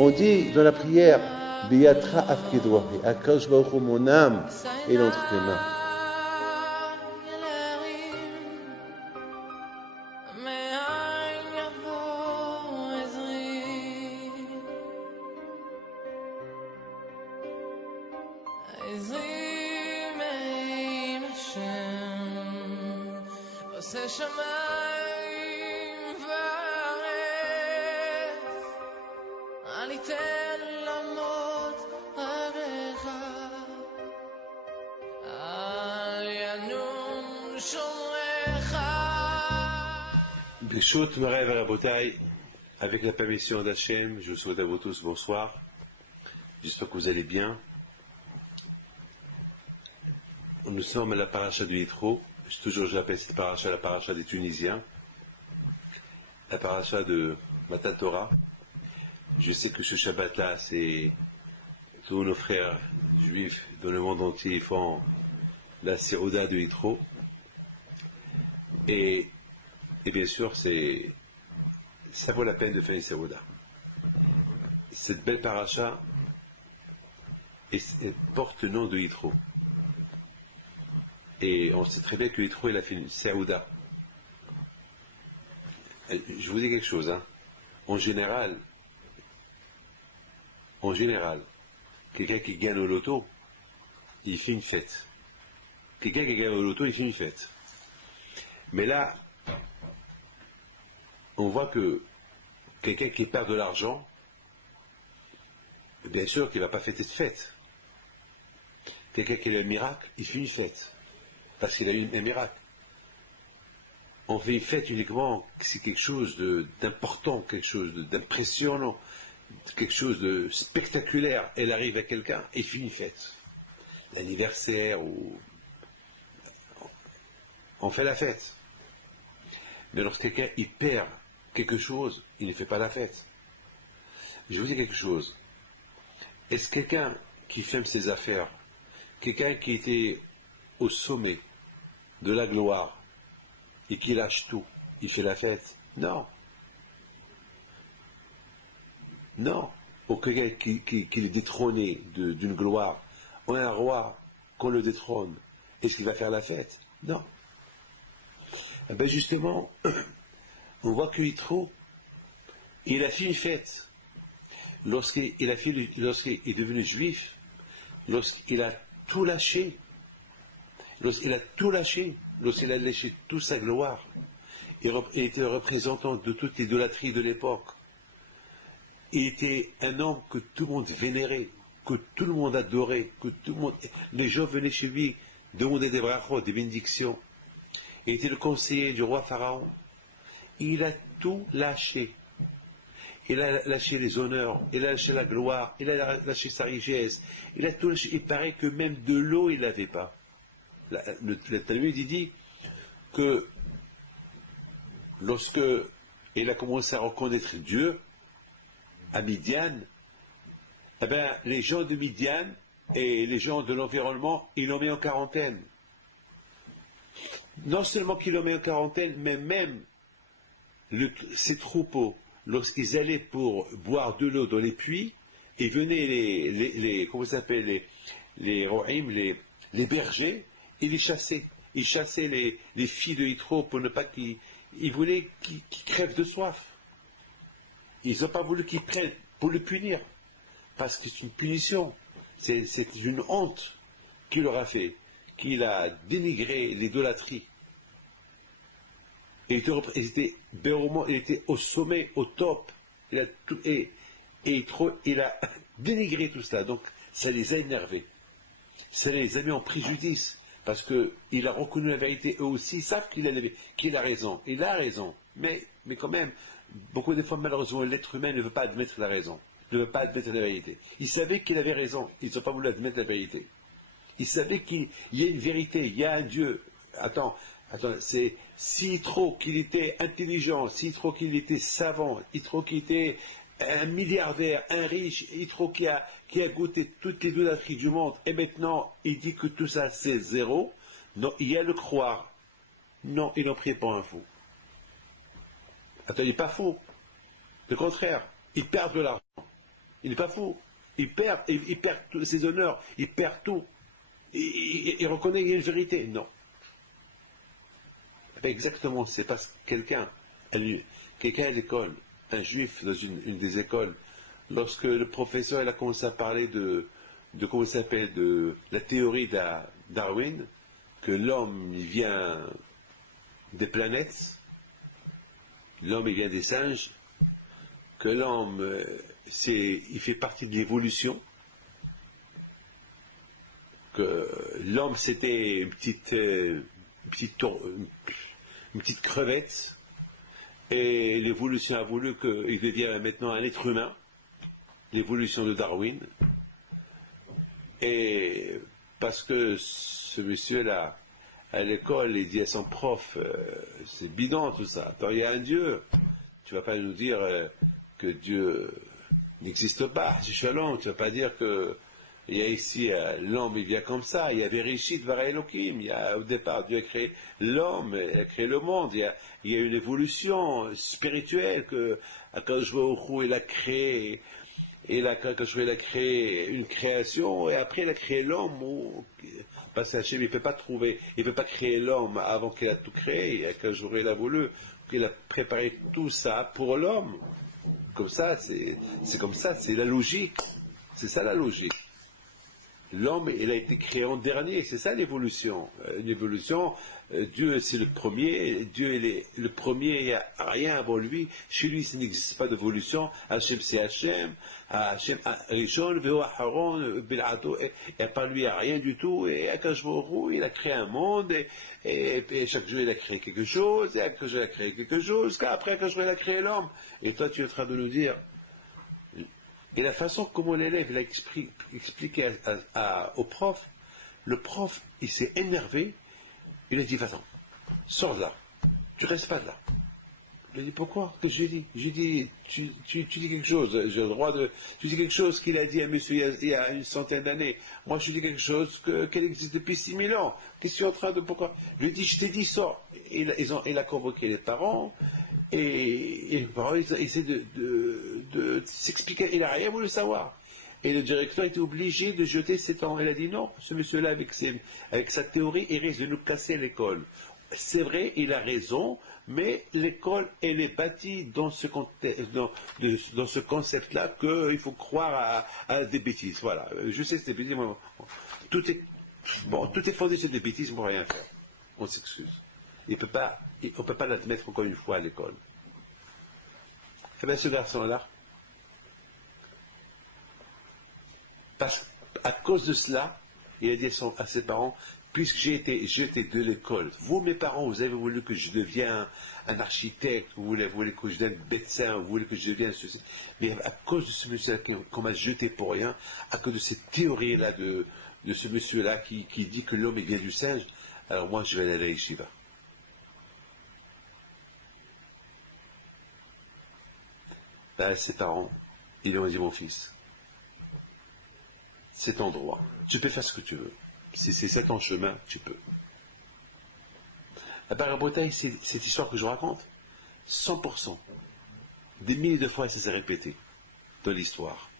On dit dans la prière, Biyatra afkedwahi, Akadosh Baruch Hu, mon âme est entre tes mains. Bishut Moray Rabotai, avec la permission d'Hachem, je vous souhaite à vous tous bonsoir. J'espère que vous allez bien. Nous sommes à la paracha du Yitro. Toujours j'appelle cette paracha la paracha des Tunisiens, la paracha de Matan Torah. Je sais que ce Shabbat-là, c'est tous nos frères juifs dans le monde entier font la Sérouda de Yitro. Et bien sûr, ça vaut la peine de faire une Sérouda. Cette belle paracha porte le nom de Yitro. Et on sait très bien que Yitro, il a fait une Sérouda. Je vous dis quelque chose, hein. En général, quelqu'un qui gagne au loto, il fait une fête. Quelqu'un qui gagne au loto, il fait une fête. Mais là, on voit que quelqu'un qui perd de l'argent, bien sûr qu'il ne va pas fêter cette fête. Quelqu'un qui a eu un miracle, il fait une fête. Parce qu'il a eu un miracle. On fait une fête uniquement si quelque chose d'important, quelque chose d'impressionnant, quelque chose de spectaculaire, elle arrive à quelqu'un, et il fait une fête. L'anniversaire, ou on fait la fête. Mais lorsque quelqu'un il perd quelque chose, il ne fait pas la fête. Je vous dis quelque chose. Est-ce quelqu'un qui ferme ses affaires, quelqu'un qui était au sommet de la gloire et qui lâche tout, il fait la fête? Non. Non. Ou quelqu'un qui est détrôné d'une gloire, ou un roi qu'on le détrône, est-ce qu'il va faire la fête? Non. Eh bien justement, on voit que Yitro, il a fait une fête. Lorsqu'il est devenu juif, lorsqu'il a tout lâché, lorsqu'il a lâché toute sa gloire, il était le représentant de toute l'idolâtrie de l'époque. Il était un homme que tout le monde vénérait, que tout le monde adorait, les gens venaient chez lui demander des brachot, des bénédictions. Il était le conseiller du roi Pharaon. Il a tout lâché. Il a lâché les honneurs, il a lâché la gloire, il a lâché sa richesse, il a tout lâché. Il paraît que même de l'eau, il n'avait pas. Le Talmud dit que lorsque il a commencé à reconnaître Dieu, à Midian, eh bien, les gens de Midian et les gens de l'environnement, ils l'ont mis en quarantaine. Non seulement qu'ils l'ont mis en quarantaine, mais même ces troupeaux, lorsqu'ils allaient pour boire de l'eau dans les puits, et venaient comment ça s'appelle, les rohim, les bergers, et les chassaient. Ils chassaient les filles de Yitro pour ne pas qu'ils voulaient qu'ils crèvent de soif. Ils n'ont pas voulu qu'ils prennent pour le punir, parce que c'est une punition, c'est une honte qu'il leur a fait, qu'il a dénigré l'idolâtrie. Il était au sommet, au top, il a dénigré tout cela, donc ça les a énervés, ça les a mis en préjudice, parce qu'il a reconnu la vérité, eux aussi ils savent qu'il a raison, mais quand même, beaucoup de fois malheureusement l'être humain ne veut pas admettre la raison, ne veut pas admettre la vérité. Ils savaient qu'il avait raison, ils n'ont pas voulu admettre la vérité. Ils savaient qu'il y a une vérité, il y a un Dieu. Attends, c'est si trop qu'il était intelligent, si trop qu'il était savant, si trop qu'il était un milliardaire, un riche, si trop qui a goûté toutes les idolâtries du monde, et maintenant il dit que tout ça c'est zéro. Non, il y a le croire. Non, il n'en prie pas un fou. Attends, il n'est pas fou. Le contraire, il perd de l'argent. Il n'est pas fou. Il perd tous ses honneurs, il perd tout. Il reconnaît qu'il y a une vérité. Non. Eh bien, exactement, c'est parce que quelqu'un à l'école, un juif dans une des écoles, lorsque le professeur il a commencé à parler de comment ça s'appelle, de la théorie Darwin, que l'homme il vient des planètes, l'homme il vient des singes, que l'homme il fait partie de l'évolution, que l'homme c'était une petite crevette, et l'évolution a voulu qu'il devienne maintenant un être humain, l'évolution de Darwin, et parce que ce monsieur-là, à l'école, il dit à son prof, c'est bidon tout ça, attends, il y a un Dieu, tu vas pas nous dire que Dieu n'existe pas, c'est Shalom, tu vas pas dire que il y a ici l'homme, il vient comme ça, il y a Bereshit Bara Elohim, il y a au départ Dieu a créé l'homme, il a créé le monde, il y a une évolution spirituelle que Akadosh Baruch Hu il a créé, et Akadosh Baruch Hu il a créé une création, et après il a créé l'homme, parce qu'Hachem il peut pas créer l'homme avant qu'il a tout créé, Akadosh Baruch Hu il a voulu, qu'il a préparé tout ça pour l'homme, comme ça, c'est comme ça, c'est la logique, c'est ça la logique. L'homme, il a été créé en dernier, c'est ça l'évolution. Une évolution, Dieu c'est le premier, Dieu il est le premier, il n'y a rien avant lui. Chez lui, il n'existe pas d'évolution. Hachem c'est Hachem, Rishon, Veo Aharon, Bil'ado, et à part lui, il n'y a rien du tout. Et Akadosh Baruch Hu, il a créé un monde, et chaque jour il a créé quelque chose, et Akadosh il a créé quelque chose, qu'après Akadosh il a créé l'homme. Et toi, tu es en train de nous dire. Et la façon comment l'élève l'a expliqué au prof, le prof, il s'est énervé, il a dit, va-t'en, sors de là, tu restes pas de là. Il a dit, pourquoi? Qu'est-ce que j'ai dit? J'ai dit, tu dis quelque chose, j'ai le droit de... Tu dis quelque chose qu'il a dit à monsieur il y a une centaine d'années. Moi, je dis quelque chose qu'elle existe depuis 6000 ans. Qu'est-ce que tu es en train de... Pourquoi? Je lui ai dit, je t'ai dit, sors. Il a convoqué les parents, et les parents, ils essaient de s'expliquer. Il n'a rien voulu savoir. Et le directeur était obligé de jeter ses temps. Il a dit, non, ce monsieur-là, avec sa théorie, il risque de nous casser l'école. C'est vrai, il a raison, mais l'école, elle est bâtie dans ce concept-là qu'il faut croire à des bêtises. Voilà, je sais que c'est des bêtises, tout est fondé sur des bêtises pour rien faire. On s'excuse. On ne peut pas l'admettre encore une fois à l'école. Eh bien, ce garçon-là, à cause de cela, il a dit à ses parents, puisque j'ai été de l'école, vous mes parents, vous avez voulu que je devienne un architecte, vous voulez que je devienne médecin, vous voulez que je devienne ceci, mais à cause de ce monsieur-là qu'on m'a jeté pour rien, à cause de cette théorie-là de ce monsieur-là qui dit que l'homme vient du singe, alors moi je vais aller à la yeshiva. Là, ses parents, ils lui ont dit, mon fils, c'est ton droit, tu peux faire ce que tu veux. Si c'est ton chemin, tu peux. La Barabotaï, c'est cette histoire que je vous raconte, 100%. Des milliers de fois, ça s'est répété dans l'histoire.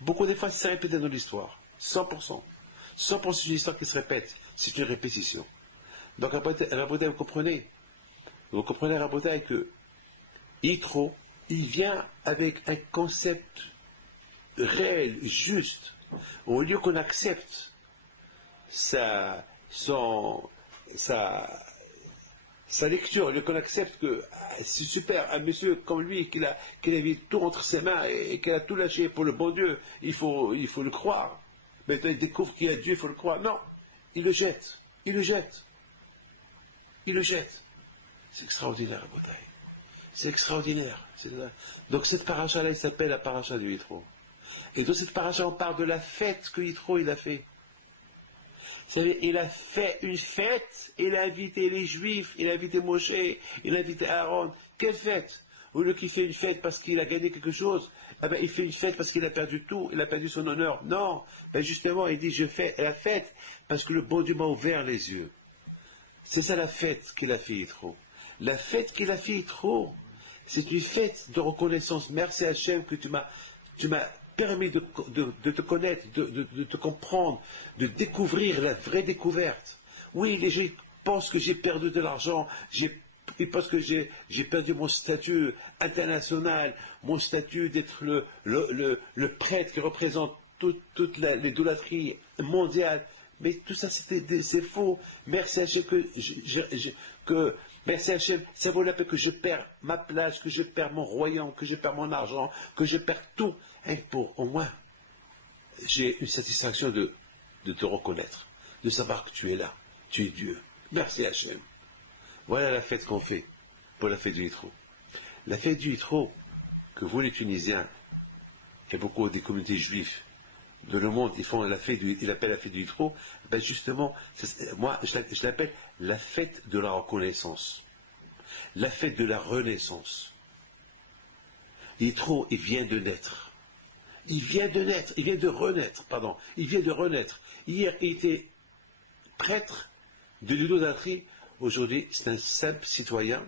Beaucoup de fois, ça s'est répété dans l'histoire. 100%. 100% c'est une histoire qui se répète. C'est une répétition. Donc, Rabotaï, vous comprenez Rabotaï, que Yitro, il vient avec un concept réel, juste. Au lieu qu'on accepte sa lecture, au lieu qu'on accepte que c'est super, un monsieur comme lui, qu'il a mis tout entre ses mains et qu'il a tout lâché pour le bon Dieu, il faut le croire. Maintenant il découvre qu'il y a Dieu, il faut le croire. Non, il le jette. C'est extraordinaire, la bataille. C'est extraordinaire. Donc cette paracha-là, elle s'appelle la paracha de Yitro. Et dans cette paracha, on parle de la fête que Yitro il a fait. Vous savez, il a fait une fête, il a invité les Juifs, il a invité Moshe, il a invité Aaron. Quelle fête? Au lieu qu'il fait une fête parce qu'il a gagné quelque chose, eh ben, il fait une fête parce qu'il a perdu tout, il a perdu son honneur. Non, ben justement, il dit, je fais la fête parce que le bon Dieu m'a ouvert les yeux. C'est ça la fête qu'il a fait Yitro. La fête qu'il a fait Yitro, c'est une fête de reconnaissance. Merci Hachem que tu m'as tu m'as permis de te connaître, de te comprendre, de découvrir la vraie découverte. Oui, les gens pensent que j'ai perdu de l'argent, ils pensent que j'ai perdu mon statut international, mon statut d'être le prêtre qui représente toute l'idolâtrie mondiale. Mais tout ça, c'est faux. Merci Hachem merci Hachem, ça vaut la peine que je perds ma place, que je perds mon royaume, que je perds mon argent, que je perds tout. Et pour au moins, j'ai une satisfaction de te reconnaître, de savoir que tu es là, tu es Dieu. Merci Hachem. Voilà la fête qu'on fait pour la fête du Yitro. La fête du Yitro, que vous les Tunisiens, et beaucoup des communautés juives de le monde, ils appellent la fête du Yitro, ben justement, moi je l'appelle la fête de la reconnaissance, la fête de la renaissance. Yitro, il vient de naître. Il vient de renaître. Hier, il était prêtre de l'idolâtrie. Aujourd'hui, c'est un simple citoyen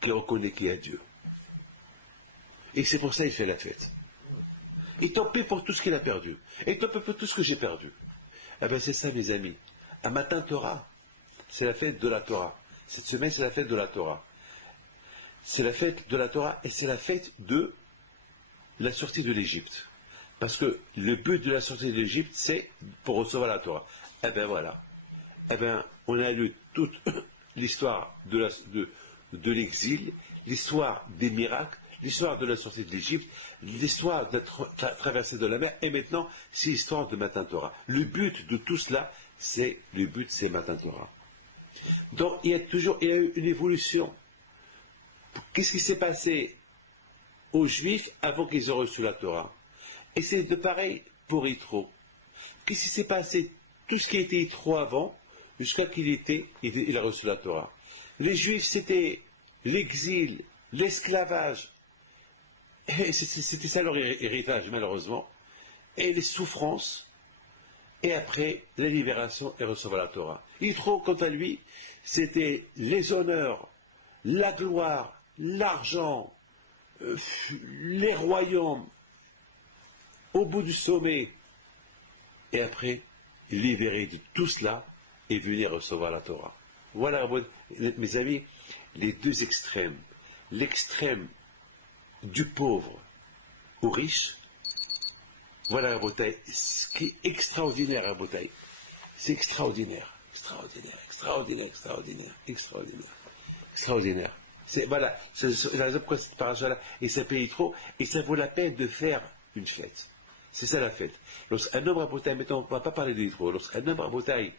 qui reconnaît qu'il y a Dieu. Et c'est pour ça qu'il fait la fête. Et tant pis pour tout ce qu'il a perdu. Et tant pis pour tout ce que j'ai perdu. Eh bien, c'est ça, mes amis. Un matin Torah, c'est la fête de la Torah. Cette semaine, c'est la fête de la Torah. C'est la fête de la Torah et c'est la fête de la sortie de l'Égypte. Parce que le but de la sortie de l'Égypte, c'est pour recevoir la Torah. Eh bien, voilà. Eh bien, on a lu toute l'histoire de l'exil, l'histoire des miracles, l'histoire de la sortie de l'Égypte, l'histoire de la traversée de la mer, et maintenant, c'est l'histoire de Matan Torah. Le but de tout cela, c'est Matan Torah. Donc, il y a eu une évolution. Qu'est-ce qui s'est passé aux Juifs avant qu'ils aient reçu la Torah? Et c'est de pareil pour Yitro. Qu'est-ce qui s'est passé? Tout ce qui a été Yitro avant, jusqu'à il a reçu la Torah. Les Juifs, c'était l'exil, l'esclavage. C'était ça leur héritage, malheureusement. Et les souffrances. Et après, la libération et recevoir la Torah. Yitro, quant à lui, c'était les honneurs, la gloire, l'argent, les royaumes, au bout du sommet. Et après, libéré de tout cela, et venir recevoir la Torah. Voilà, mes amis, les deux extrêmes. L'extrême du pauvre au riche. Voilà la bouteille. Ce qui est extraordinaire à bouteille. C'est extraordinaire. Extraordinaire. Voilà, c'est la raison pourquoi cette paracha-là, il s'appelle Yitro, et ça vaut la peine de faire une fête. C'est ça la fête. Lorsqu'un homme rabotaille, mettons, on ne va pas parler de Yitro, lorsqu'un homme rabotaille,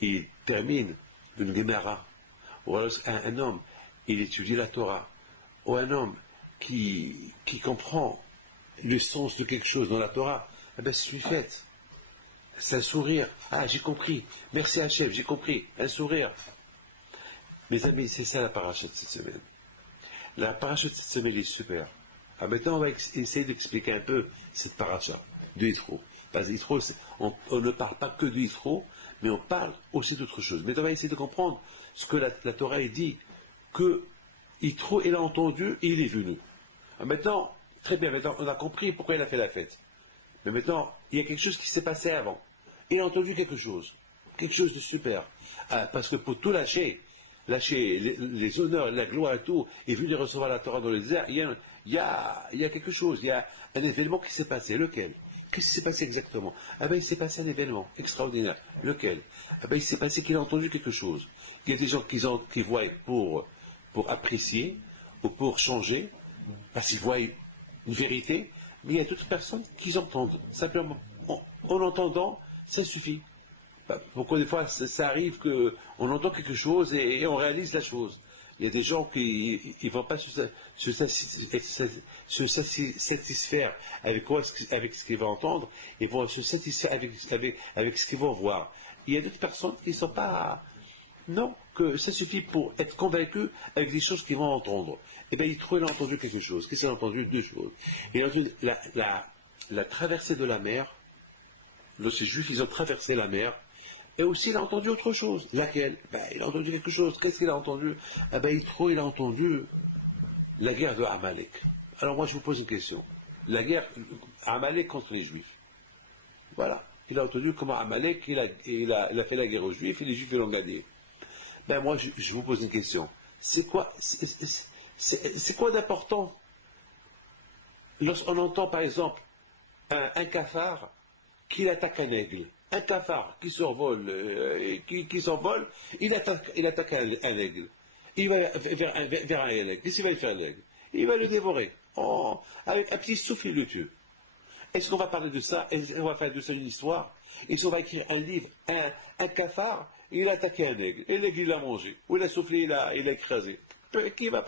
il termine une Gemara, ou alors un homme, il étudie la Torah, ou un homme qui comprend le sens de quelque chose dans la Torah, eh bien c'est une fête. C'est un sourire. Ah, j'ai compris. Merci Hachem, j'ai compris. Un sourire. Mes amis, c'est ça la paracha de cette semaine. La paracha de cette semaine est super. Alors maintenant, on va essayer d'expliquer un peu cette paracha de Yitro. Parce que Yitro, on ne parle pas que de Yitro, mais on parle aussi d'autre chose. Mais on va essayer de comprendre ce que la Torah dit, que Yitro, il a entendu et il est venu. Alors maintenant, très bien, maintenant, on a compris pourquoi il a fait la fête. Mais maintenant, il y a quelque chose qui s'est passé avant. Il a entendu quelque chose de super. Ah, parce que pour tout lâcher les honneurs, la gloire et tout, et venir recevoir la Torah dans le désert, il y a quelque chose, il y a un événement qui s'est passé. Lequel? Qu'est-ce qui s'est passé exactement? Ah ben il s'est passé un événement extraordinaire. Lequel? Ah ben il s'est passé qu'il a entendu quelque chose. Il y a des gens qui voient pour apprécier ou pour changer, parce qu'ils voient une vérité, mais il y a d'autres personnes qui entendent. Simplement, en entendant, ça suffit. Pourquoi des fois ça arrive qu'on entend quelque chose et on réalise la chose. Il y a des gens qui ne vont pas se satisfaire avec ce qu'ils vont entendre, ils vont se satisfaire avec ce qu'ils vont voir. Il y a d'autres personnes qui ne sont pas... Non, que ça suffit pour être convaincu avec des choses qu'ils vont entendre. Eh bien, il a entendu quelque chose. Qu'est-ce qu'il a entendu? Deux choses. Il a entendu la traversée de la mer. Lorsque les Juifs, ils ont traversé la mer. Et aussi, il a entendu autre chose. Laquelle? Il a entendu quelque chose. Qu'est-ce qu'il a entendu? Il a entendu la guerre de Amalek. Alors moi, je vous pose une question. la guerre, Amalek contre les Juifs. Voilà. Il a entendu comment Amalek, il a fait la guerre aux Juifs, et les Juifs l'ont gagné. Ben moi, je vous pose une question. C'est quoi d'important lorsqu'on entend, par exemple, un cafard qui attaque un aigle? Un cafard qui survole, qui s'envole, il attaque un aigle. Il va vers un aigle. Qu'est-ce qu'il va faire l'aigle? Il va le dévorer. Avec un petit souffle, il le tue. Est-ce qu'on va parler de ça? Est-ce qu'on va faire de ça une histoire? Est-ce qu'on va écrire un livre? Un cafard, il a attaqué un aigle. Et l'aigle, il l'a mangé. Ou il a soufflé, il a écrasé. Qui va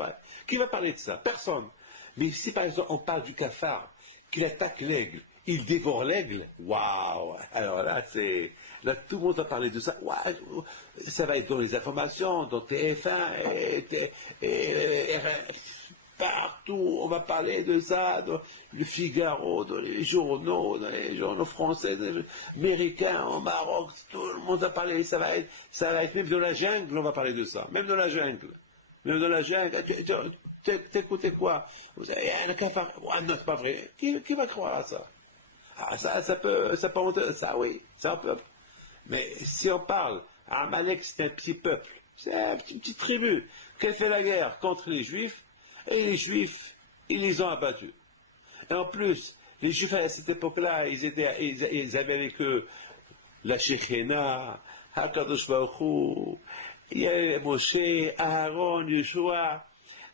parler de ça? Personne. Mais si par exemple on parle du cafard, qu'il attaque l'aigle, il dévore l'aigle, waouh! Alors là, tout le monde va parler de ça. Waouh, ça va être dans les informations, dans TF1, partout, on va parler de ça, dans le Figaro, dans les journaux français, américains, au Maroc, tout le monde va parler, ça va être même dans la jungle, on va parler de ça, même dans la jungle. Même dans la jungle, t'écoutez quoi? Vous avez un cafard, non, c'est pas vrai. Qui va croire à ça? Ah, ça peut monter, ça oui, c'est un peuple. Mais si on parle, Amalek c'est un petit peuple, c'est une petite tribu, qui a fait la guerre contre les Juifs, et les Juifs, ils les ont abattus. Et en plus, les Juifs à cette époque-là, ils avaient avec eux la Shekhina, Hakadosh Baruch Hu, il y avait Moshe, Aaron, Yeshua.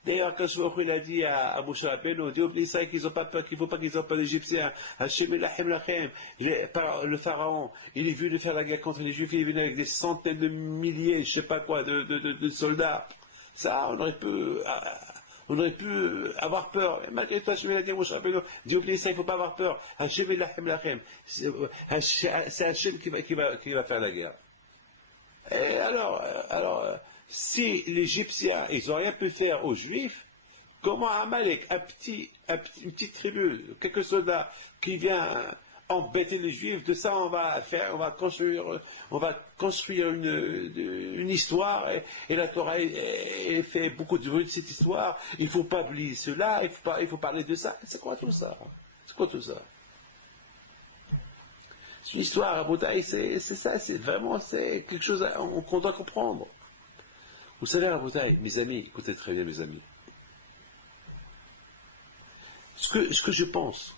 D'ailleurs, quand il a dit à Moshe Rabbeinu, dit oublie ça, qu'ils n'ont pas peur, qu'il ne faut pas qu'ils aient peur des Égyptiens. Hashem Elachem Lachem, le pharaon, il est venu faire la guerre contre les Juifs, il est venu avec des centaines de milliers, je ne sais pas quoi, de soldats. Ça, on aurait pu avoir peur. Malgré tout, Hashem a dit à Moshe Rabbeinu, dit oublie ça, il ne faut pas avoir peur. Hashem Elachem Lachem. C'est Hashem qui va faire la guerre. Et alors, si les Égyptiens, ils n'ont rien pu faire aux Juifs, comment Amalek, une petite tribu, quelques soldats qui vient embêter les Juifs, de ça on va construire une histoire, et la Torah fait beaucoup de bruit de cette histoire, il ne faut pas oublier cela, il faut parler de ça. C'est quoi tout ça? C'est une histoire, à Bouddhaï, c'est ça, c'est quelque chose qu'on doit comprendre. Vous savez, à Bouddhaï, mes amis, écoutez très bien, mes amis. Ce que je pense,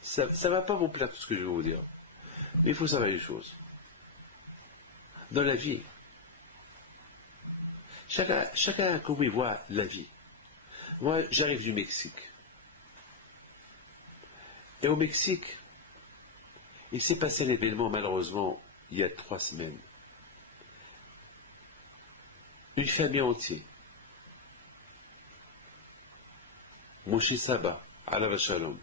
ça ne va pas vous plaire tout ce que je vais vous dire, mais il faut savoir une chose. Dans la vie, chacun comment il voit la vie. Moi, j'arrive du Mexique. Et au Mexique, il s'est passé un événement, malheureusement, il y a 3 semaines. Une famille entière. Moshe Saba, Alav Shalom.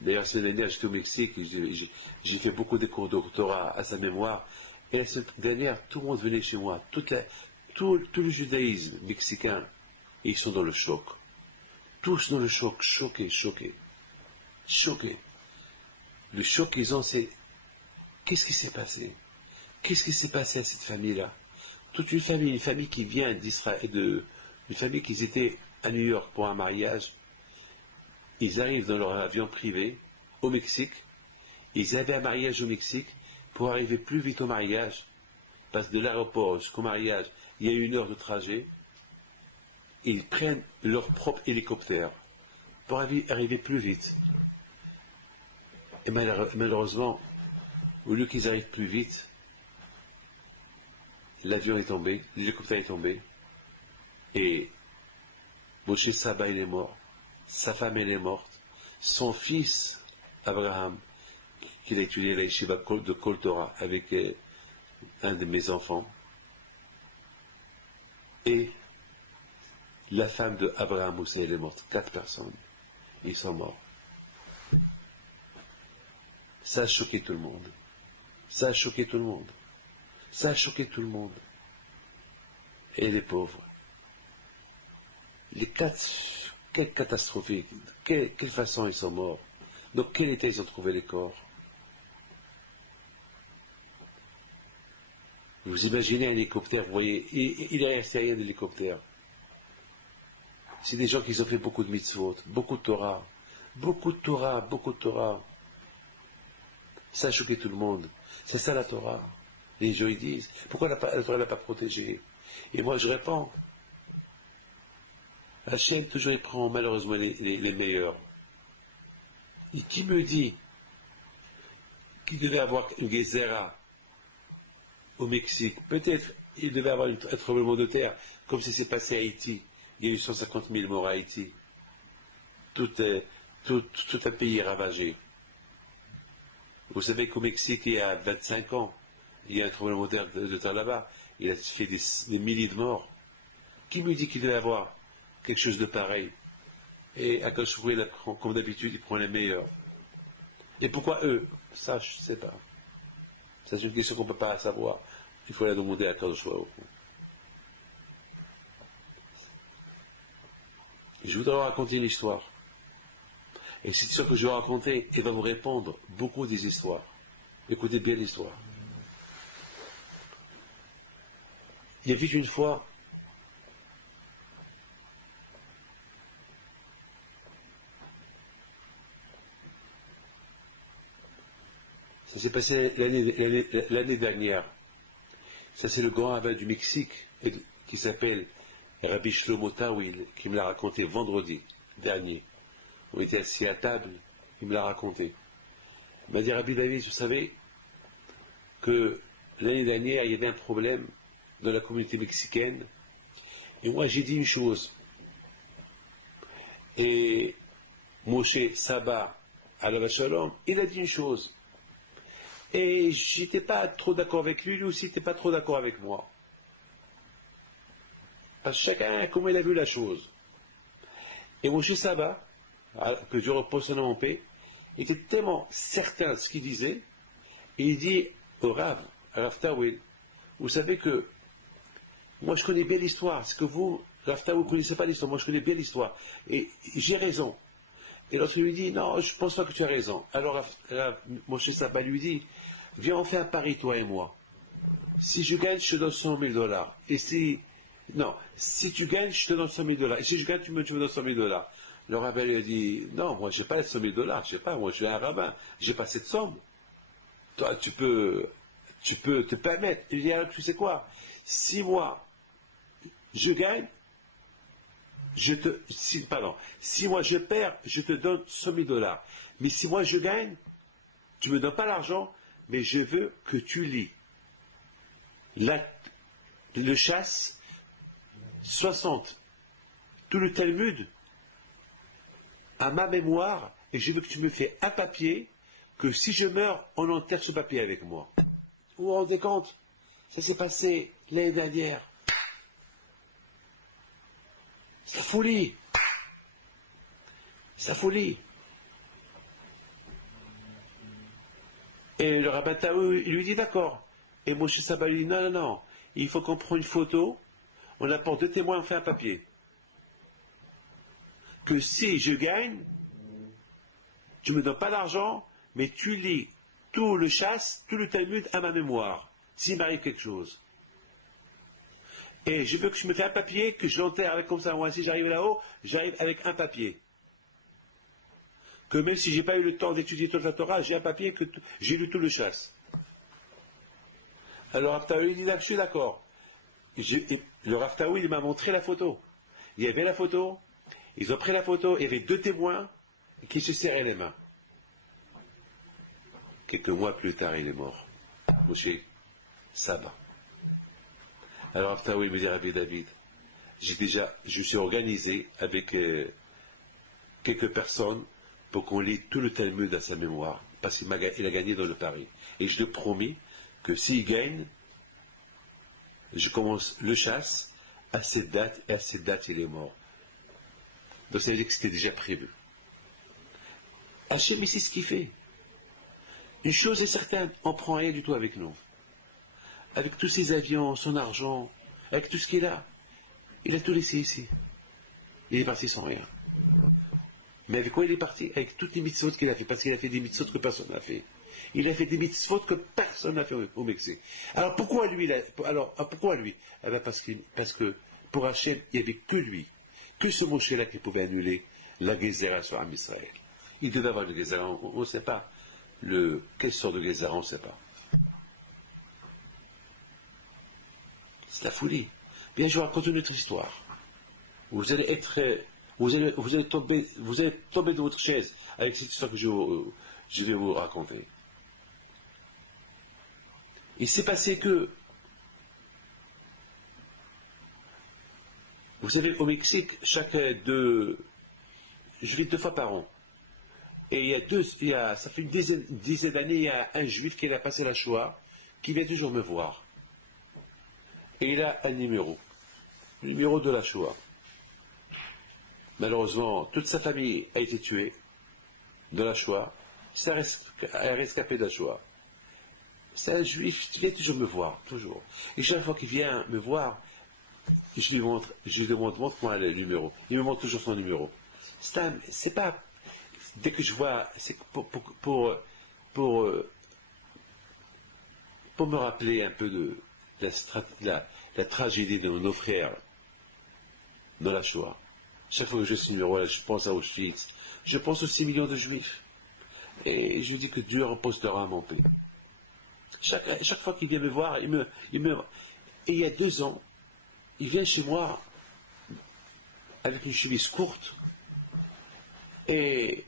D'ailleurs, cette année, j'étais au Mexique, j'ai fait beaucoup de cours de doctorat à sa mémoire. Et la semaine dernière, tout le monde venait chez moi. Tout le judaïsme mexicain, ils sont dans le choc. Tous dans le choc, choqués. Le choc qu'ils ont, c'est qu'est-ce qui s'est passé? Qu'est-ce qui s'est passé à cette famille-là? Toute une famille qui vient d'Israël, une famille qui était à New York pour un mariage. Ils arrivent dans leur avion privé au Mexique. Ils avaient un mariage au Mexique. Pour arriver plus vite au mariage, parce que de l'aéroport jusqu'au mariage, il y a 1 heure de trajet. Ils prennent leur propre hélicoptère pour arriver plus vite. Et malheureusement, au lieu qu'ils arrivent plus vite, l'avion est tombé, l'hélicoptère est tombé, et Moshe Saba il est mort, sa femme elle est morte, son fils Abraham, qu'il a étudié à la yeshiva de Kol Torah avec un de mes enfants, et la femme de Abraham aussi elle est morte, 4 personnes, ils sont morts. Ça a choqué tout le monde. Et les pauvres. Quelle catastrophe, quelle façon ils sont morts. Dans quel état ils ont trouvé les corps. Vous imaginez un hélicoptère, vous voyez, il est resté rien d'hélicoptère. C'est des gens qui ont fait beaucoup de mitzvot, beaucoup de Torah, Beaucoup de Torah, beaucoup de Torah. Ça a choqué tout le monde. C'est ça la Torah. Les gens ils disent, pourquoi la Torah ne l'a pas protégée? Et moi je réponds, Hachem toujours il prend malheureusement les meilleurs. Et qui me dit qu'il devait avoir une Gézéra au Mexique? Peut-être il devait avoir un tremblement de terre, comme si c'est passé à Haïti. Il y a eu 150 000 morts à Haïti. Tout un pays est ravagé. Vous savez qu'au Mexique, il y a 25 ans, il y a un tremblement de terre là-bas. Il a fait des milliers de morts. Qui me dit qu'il devait avoir quelque chose de pareil? Et à cause de comme d'habitude, il prend les meilleurs. Et pourquoi eux? Ça, je ne sais pas. Ça, c'est une question qu'on ne peut pas savoir. Il faut la demander à Kadosh Baruch Hu. Je voudrais vous raconter une histoire. Et cette histoire que je vais raconter, elle va vous répondre beaucoup des histoires. Écoutez bien l'histoire. Il y a vite une fois, ça s'est passé l'année dernière. Ça, c'est le grand rabbin du Mexique qui s'appelle Rabbi Shlomo Tawil, qui me l'a raconté vendredi dernier. On était assis à table, il me l'a raconté. Il m'a dit, Rabbi David, vous savez que l'année dernière, il y avait un problème dans la communauté mexicaine. Et moi, j'ai dit une chose. Et Moshe Saba, Alav Shalom, il a dit une chose. Et j'étais pas trop d'accord avec lui, lui aussi n'était pas trop d'accord avec moi. Parce que chacun, comment il a vu la chose. Et Moshe Saba, que Dieu repose son nom en paix, était tellement certain de ce qu'il disait, et il dit au Rav Tawil, vous savez que moi je connais bien l'histoire, c'est que vous, Rav Tawil, vous ne connaissez pas l'histoire, moi je connais bien l'histoire, et j'ai raison. Et l'autre lui dit, non, je ne pense pas que tu as raison. Alors Moshe Saba lui dit, viens, on fait un pari, toi et moi. Si je gagne, je te donne $100 000. Et si tu gagnes, je te donne $100 000. Et si je gagne, tu me donnes $100 000. Le rabbin lui a dit, non, moi je n'ai pas les $100 000, je sais pas, moi je suis un rabbin, je n'ai pas cette somme. Toi, tu peux te permettre. Il dit, alors tu sais quoi, si moi je gagne, si moi je perds, je te donne $100 000. Mais si moi je gagne, tu ne me donnes pas l'argent, mais je veux que tu lis le chasse 60, tout le Talmud, à ma mémoire, et je veux que tu me fais un papier, que si je meurs, on enterre ce papier avec moi. Vous vous rendez compte? Ça s'est passé l'année dernière. C'est la folie. C'est la folie. Et le rabbin Taou, il lui dit d'accord. Et Moshe Saba lui dit non, il faut qu'on prenne une photo, on apporte 2 témoins, on fait un papier. Que si je gagne, tu ne me donnes pas d'argent, mais tu lis tout le chasse, tout le Talmud à ma mémoire, s'il m'arrive quelque chose. Et je veux que je me fais un papier, que je l'enterre avec comme ça. Moi, si j'arrive là-haut, j'arrive avec un papier. Que même si je n'ai pas eu le temps d'étudier toute la Torah, j'ai un papier que j'ai lu tout le chasse. Alors Haftaoui dit, je suis d'accord. Le Haftaoui, il m'a montré la photo. Il y avait la photo, ils ont pris la photo, il y avait 2 témoins qui se serraient les mains. Quelques mois plus tard, il est mort. Moshe Saba. Alors Haftaoui me dit, Rabbi David, je suis organisé avec quelques personnes pour qu'on lit tout le Talmud à sa mémoire, parce qu'il a gagné dans le pari. Et je te promis que s'il gagne, je commence le chasse à cette date, et à cette date, il est mort. Donc ça veut dire que c'était déjà prévu. Hachem, c'est ce qu'il fait. Une chose est certaine, on ne prend rien du tout avec nous. Avec tous ses avions, son argent, avec tout ce qu'il a, il a tout laissé ici. Il est parti sans rien. Mais avec quoi il est parti? Avec toutes les mitzvot qu'il a fait, parce qu'il a fait des mitzvot que personne n'a fait. Il a fait des mitzvot que personne n'a fait au Mexique. Alors pourquoi lui? Pourquoi lui? Parce que pour Hachem, il n'y avait que lui, que ce Moshe-là qui pouvait annuler la Gézéra sur Am Israël. Il devait avoir le Gézara, on ne sait pas. Quelle sorte de Gézara, on ne sait pas. C'est la folie. Bien, je vous raconte une autre histoire. Vous allez tomber de votre chaise avec cette histoire que je vais vous raconter. Il s'est passé que, vous savez, au Mexique, je vis 2 fois par an. Et ça fait une dizaine d'années, il y a un juif qui a passé la Shoah, qui vient toujours me voir. Et il a un numéro. Le numéro de la Shoah. Malheureusement, toute sa famille a été tuée de la Shoah. Ça a rescapé de la Shoah. C'est un juif qui vient toujours me voir, toujours. Et chaque fois qu'il vient me voir, je lui demande, montre-moi le numéro. Il me montre toujours son numéro. C'est pas, dès que je vois, c'est pour me rappeler un peu de la tragédie de nos frères dans la Shoah. Chaque fois que je vois ce numéro-là, je pense à Auschwitz. Je pense aux 6 millions de juifs. Et je dis que Dieu repose leur âme en paix. Chaque fois qu'il vient me voir, et il y a 2 ans, il vient chez moi avec une chemise courte. Et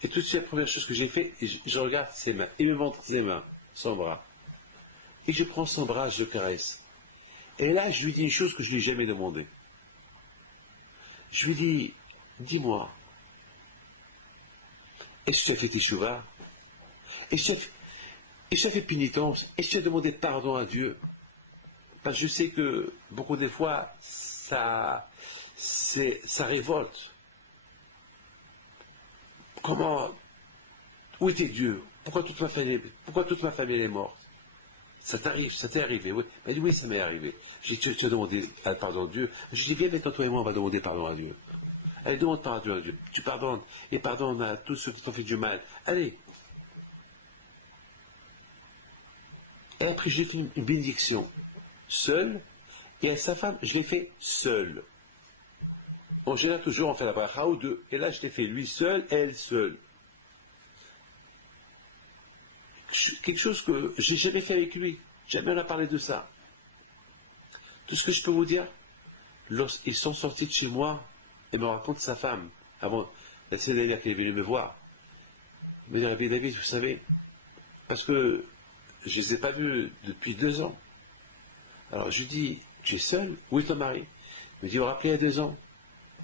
tout de suite, la première chose que j'ai fait, je regarde ses mains. Il me montre ses mains, son bras. Et je prends son bras, je le caresse. Et là, je lui dis une chose que je ne lui ai jamais demandé. Je lui dis, dis-moi, est-ce que tu as fait teshuva? Est-ce que tu as fait pénitence? Est-ce que tu as demandé pardon à Dieu? Parce que je sais que beaucoup des fois, ça révolte. Où était Dieu? Pourquoi toute ma famille est morte? Ça t'est arrivé, oui. Elle dit, oui, ça m'est arrivé. Je dis, tu as demandé pardon à Dieu. Je dis, viens maintenant, toi et moi, on va demander pardon à Dieu. Allez, demande pardon à Dieu. Tu pardonnes, et pardonne à tous ceux qui t'ont fait du mal. Allez. Et après, j'ai fait une bénédiction, seule, et à sa femme, je l'ai fait seule. En général, toujours, on fait la bracha ou 2. Et là, je l'ai fait lui seul, elle seule. Quelque chose que j'ai jamais fait avec lui. Jamais on a parlé de ça. Tout ce que je peux vous dire, lorsqu'ils sont sortis de chez moi, et me raconte sa femme, avant la dernière qui est venue me voir. Il me dit, Rabbi David, vous savez, parce que je ne les ai pas vus depuis 2 ans. Alors je lui dis, tu es seul? Où est ton mari? Il me dit, vous vous rappelez, il y a 2 ans,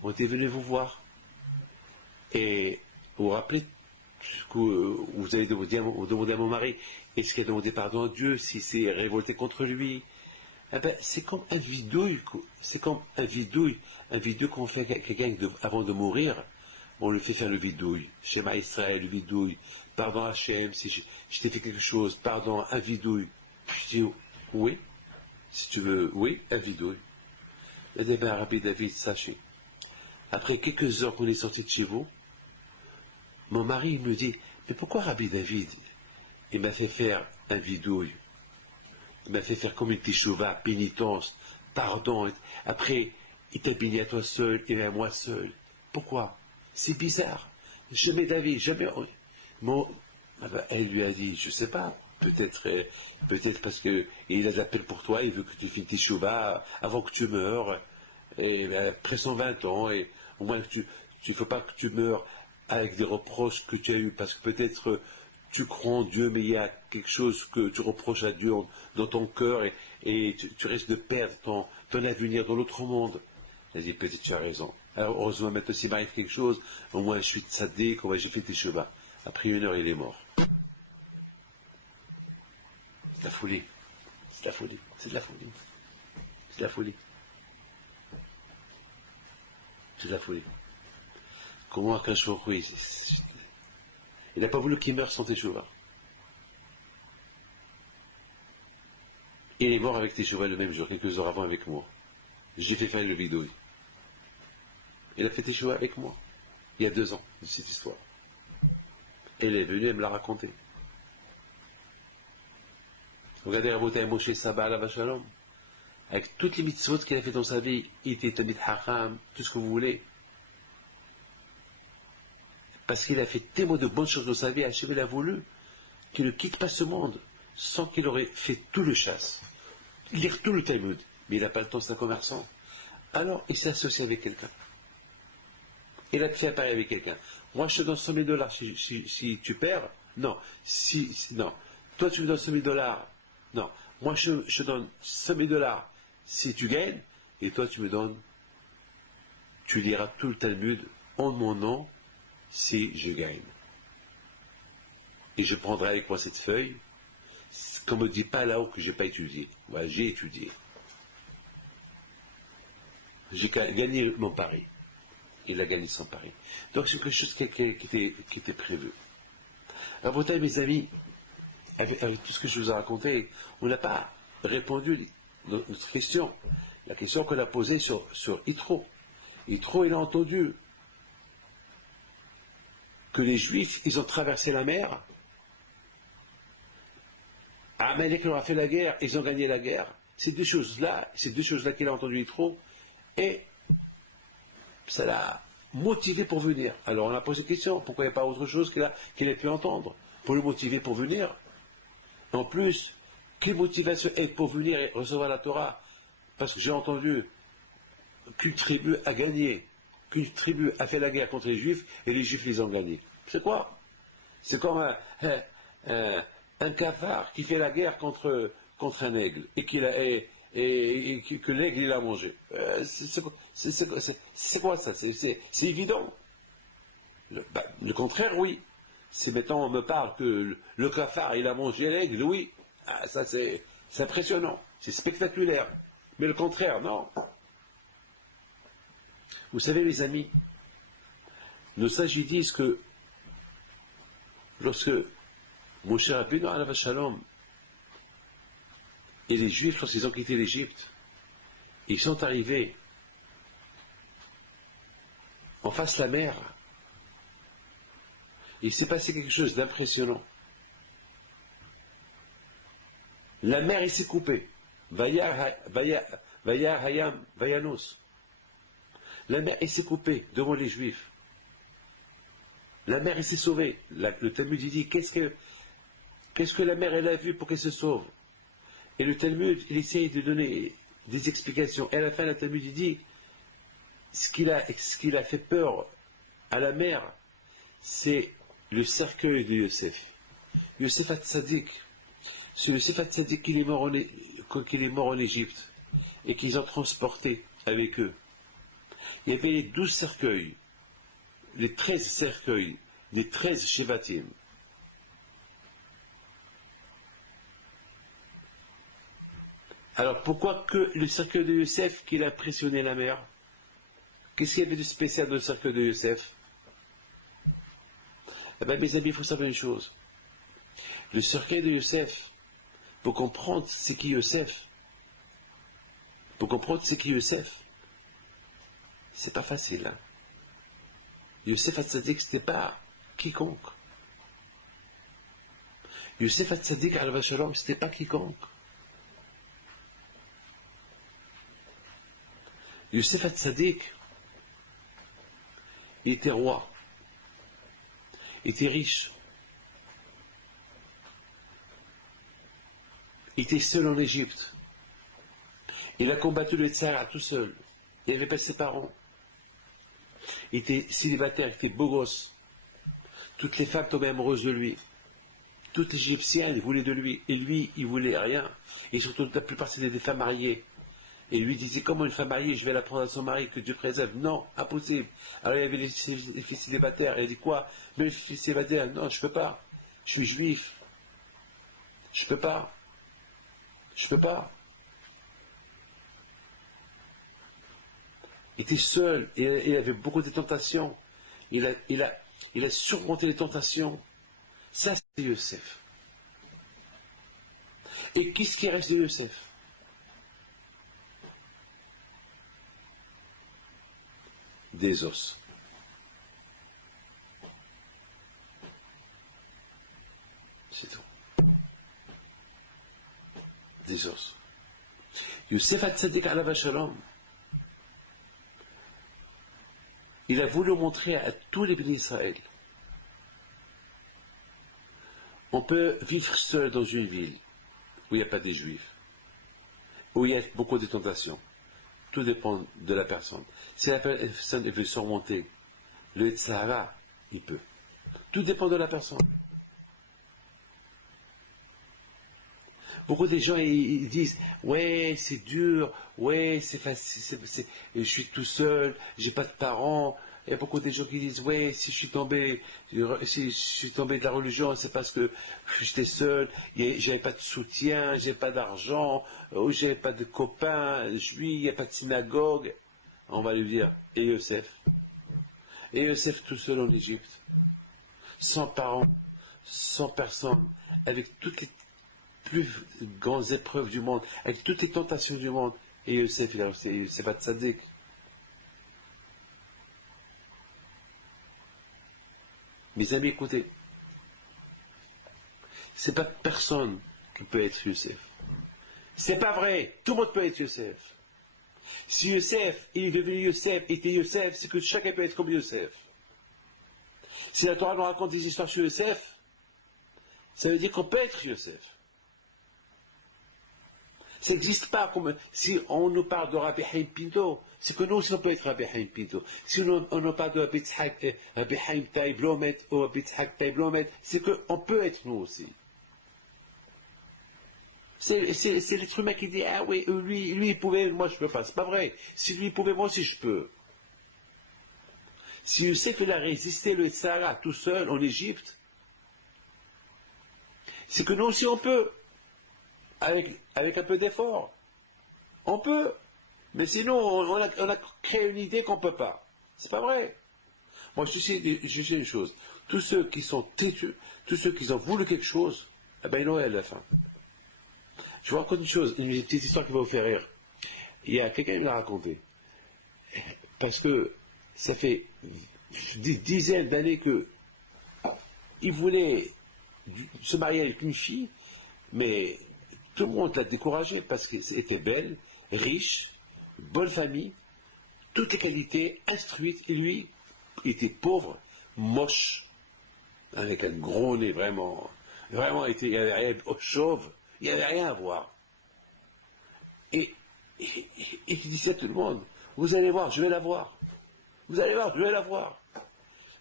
on était venu vous voir. Et vous vous rappelez que vous avez demandé à mon mari, est-ce qu'il a demandé pardon à Dieu, s'il s'est révolté contre lui? Eh ben, c'est comme un vidouille, un vidouille qu'on fait à quelqu'un avant de mourir, on lui fait faire le vidouille, Shema Israël, le vidouille, pardon Hachem, si je t'ai fait quelque chose, pardon, un vidouille. Je dis, oui, si tu veux, oui, un vidouille. Eh bien, Rabbi David, sachez, après quelques heures qu'on est sorti de chez vous, mon mari me dit, mais pourquoi Rabbi David, il m'a fait faire un vidouille? Il m'a fait faire comme une teshuva, pénitence, pardon. Après, il t'a béni à toi seul et à moi seul. Pourquoi? C'est bizarre. Jamais David, jamais. Elle lui a dit, je sais pas, peut-être parce qu'il a de l'appel pour toi, il veut que tu fasses teshuva avant que tu meurs, et après 120 ans, et au moins que tu ne faut pas que tu meurs avec des reproches que tu as eus, parce que peut-être tu crois en Dieu, mais il y a quelque chose que tu reproches à Dieu dans ton cœur, et tu risques de perdre ton avenir dans l'autre monde. Elle dit, peut-être tu as raison. Alors heureusement, maintenant s'il m'arrive quelque chose, au moins je suis tzaddik, j'ai fait tes chevaux. Après 1 heure, il est mort. C'est la folie. C'est la folie. C'est de la folie. C'est la folie. C'est la folie. Comment Akash Baruch Hu, il n'a pas voulu qu'il meure sans teshuva. Il est mort avec teshuva le même jour, quelques heures avant avec moi. J'ai fait faire le vidouille. Il a fait teshuva avec moi, il y a 2 ans, de cette histoire. Et elle est venue, elle me l'a raconté. Regardez Rabotai Moshe Saba Alav Shalom, avec toutes les mitzvot qu'il a fait dans sa vie, il était Tamid Hacham, tout ce que vous voulez. parce qu'il a fait tellement de bonnes choses dans sa vie, Hachem il a voulu qu'il ne quitte pas ce monde sans qu'il aurait fait tout le chasse, lire tout le Talmud. Mais il n'a pas le temps, c'est un commerçant. Alors il s'est associé avec quelqu'un. Il a fait un pari avec quelqu'un. Moi je te donne 100 000 dollars si tu perds. Non. Non. Toi tu me donnes 100 000 dollars. Non. Moi je te donne 100 000 dollars si tu gagnes. Et toi tu me donnes. Tu liras tout le Talmud en mon nom si je gagne. Et je prendrai avec moi cette feuille. Qu'on ne me dit pas là-haut que je n'ai pas étudié. Voilà, j'ai étudié. J'ai gagné mon pari. Il a gagné son pari. Donc c'est quelque chose qui était prévu. Alors, vous savez, mes amis, avec tout ce que je vous ai raconté, on n'a pas répondu à notre question. La question qu'on a posée sur Yitro. Yitro, il a entendu que les Juifs, ils ont traversé la mer. Amalek leur a fait la guerre, ils ont gagné la guerre. Ces deux choses-là qu'il a entendu Yitro, et ça l'a motivé pour venir. Alors on a posé la question, pourquoi il n'y a pas autre chose qu'il ait pu entendre pour le motiver pour venir? En plus, quelle motivation est pour venir et recevoir la Torah? Parce que j'ai entendu qu'une tribu a gagné, qu'une tribu a fait la guerre contre les Juifs et les Juifs les ont gagnés. C'est quoi? C'est comme un cafard qui fait la guerre contre un aigle et que l'aigle il a mangé. C'est quoi ça? C'est évident. Le contraire, oui. Si maintenant on me parle que le cafard il a mangé l'aigle, oui. Ça c'est impressionnant, c'est spectaculaire. Mais le contraire, non. Vous savez, les amis, nos sages disent que lorsque Moshe Rabbeinu alav shalom et les Juifs, lorsqu'ils ont quitté l'Égypte, ils sont arrivés en face de la mer. Il s'est passé quelque chose d'impressionnant. La mer, il s'est coupée. Vaya hayam, vayanos. La mer, il s'est coupée devant les Juifs. La mer, elle s'est sauvée. Le Talmud, il dit, qu'est-ce que la mer, elle a vu pour qu'elle se sauve? Et le Talmud, il essaye de donner des explications. Et à la fin, le Talmud, il dit, ce qu'il a fait peur à la mer, c'est le cercueil de Yosef. Yosef Hatzadik. C'est Yosef Hatzadik qu'il est mort en Égypte. Et qu'ils ont transporté avec eux. Il y avait les 12 cercueils. Les 13 cercueils. Les 13 Shevatim. Alors pourquoi que le cercueil de Yosef qu'il a impressionné la mer? Qu'est-ce qu'il y avait de spécial dans le cercueil de Yosef? Eh bien mes amis, il faut savoir une chose. Le cercueil de Yosef, pour comprendre c'est qui Yosef, c'est pas facile. Hein? Yosef Hatzadik, c'était pas quiconque. Yosef Hatzadik alav shalom, c'était pas quiconque. Yosef Hatzadik, il était roi, il était riche, il était seul en Égypte, il a combattu le tsar tout seul, il n'avait pas ses parents, il était célibataire, il était beau gosse, toutes les femmes tombaient amoureuses de lui, toutes les Égyptiennes voulaient de lui, et lui, il voulait rien, et surtout la plupart c'était des femmes mariées. Et lui disait, comment une femme mariée, je vais la prendre à son mari, que Dieu préserve. Non, impossible. Alors il y avait les célibataires. Il a dit quoi? Mais les célibataires, non, je peux pas. Je suis juif. Je peux pas. Il était seul. Il avait beaucoup de tentations. Il a surmonté les tentations. Ça, c'est Yosef. Et qu'est-ce qui reste de Yosef? Des os. C'est tout. Des os. Yosef Hatzadik alav shalom, il a voulu montrer à tous les bénis d'Israël On peut vivre seul dans une ville où il n'y a pas des juifs, où il y a beaucoup de tentations. Tout dépend de la personne. Si la personne veut surmonter le Sahara, il peut. Tout dépend de la personne. Beaucoup de gens ils disent ouais c'est dur, ouais c'est facile, je suis tout seul, j'ai pas de parents. Il y a beaucoup de gens qui disent ouais si je suis tombé de la religion c'est parce que j'étais seul, j'avais pas de soutien, j'avais pas d'argent, ou j'avais pas de copains juifs, il n'y a pas de synagogue. On va lui dire et Yosef tout seul en Égypte, sans parents, sans personne, avec toutes les plus grandes épreuves du monde, avec toutes les tentations du monde, et Yosef, c'est pas de tzaddik. Mes amis, écoutez, c'est pas personne qui peut être Yosef. C'est pas vrai, tout le monde peut être Yosef. Si Yosef est devenu Yosef, était Yosef, c'est que chacun peut être comme Yosef. Si la Torah nous raconte des histoires sur Yosef, ça veut dire qu'on peut être Yosef. Ça n'existe pas comme si on nous parle de Rabbi Haim Pinto, c'est que nous aussi on peut être Rabbi Haim Pinto. Si on nous parle de Rabbi Haim Taïb Lomet ou Rabbi Tzhak Taïb Lomet, c'est qu'on peut être nous aussi. C'est l'être humain qui dit ah oui, lui il pouvait, moi je ne peux pas. C'est pas vrai. Si lui il pouvait, moi aussi je peux. Si Youssef il a résisté le Sahara tout seul en Égypte, c'est que nous aussi on peut. Avec un peu d'effort. On peut. Mais sinon, on a créé une idée qu'on ne peut pas. C'est pas vrai. Moi, je sais une chose. Tous ceux qui sont têtus, tous ceux qui ont voulu quelque chose, eh ben, ils l'ont eu à la fin. Je vous raconte une chose, une petite histoire qui va vous faire rire. Il y a quelqu'un qui me l'a raconté. Parce que ça fait des dizaines d'années qu'il voulait se marier avec une fille, mais tout le monde l'a découragé parce qu'elle était belle, riche, bonne famille, toutes les qualités, instruite, et lui il était pauvre, moche, avec un gros nez vraiment, il n'y avait rien, chauve, il n'y avait rien à voir. Et il disait à tout le monde, vous allez voir, je vais la voir. Vous allez voir, je vais la voir.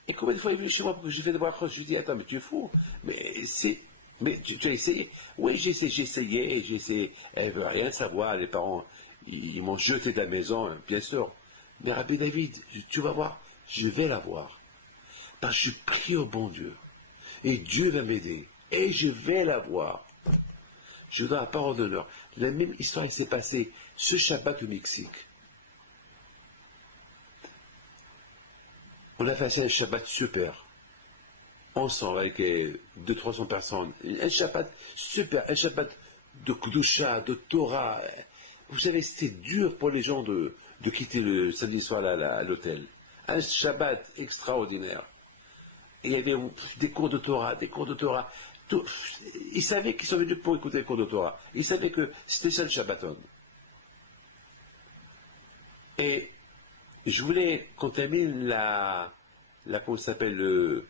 Et combien de fois il est venu chez moi pour que je fasse des voix. Je lui dis, attends, mais tu es fou. Mais tu as essayé? Oui, j'ai essayé, elle veut rien savoir, les parents, ils m'ont jeté de la maison, bien sûr. Mais Rabbi David, tu vas voir, je vais la voir. Parce que je prie au bon Dieu. Et Dieu va m'aider. Et je vais la voir. Je donne la parole d'honneur. La même histoire, s'est passée ce Shabbat au Mexique. On a fait un Shabbat super. Ensemble, avec 200-300 personnes. Un Shabbat super, un Shabbat de Kdusha, de Torah. Vous savez, c'était dur pour les gens de quitter le samedi soir à l'hôtel. Un Shabbat extraordinaire. Et il y avait des cours de Torah, Ils savaient qu'ils sont venus pour écouter les cours de Torah. Ils savaient que c'était ça le Shabbaton. Et je voulais qu'on termine comment ça s'appelle,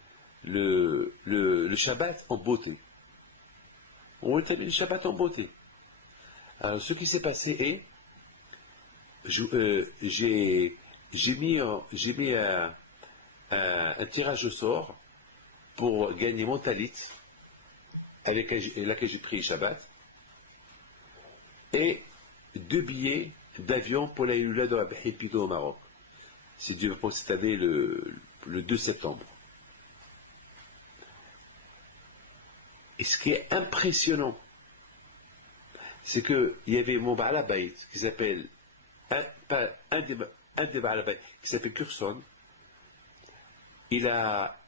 le Shabbat en beauté. On voulait terminer le Shabbat en beauté. Alors, ce qui s'est passé est, j'ai mis un tirage au sort pour gagner mon talit, avec laquelle j'ai pris Shabbat, et 2 billets d'avion pour la Hillula de Rabbi Haim Pinto au Maroc. Si Dieu veut pour cette année, le 2 septembre. Et ce qui est impressionnant, c'est qu'il y avait mon Baal Habayit, qui s'appelle, un des Baal Habayit, qui s'appelle Kurson. Il a,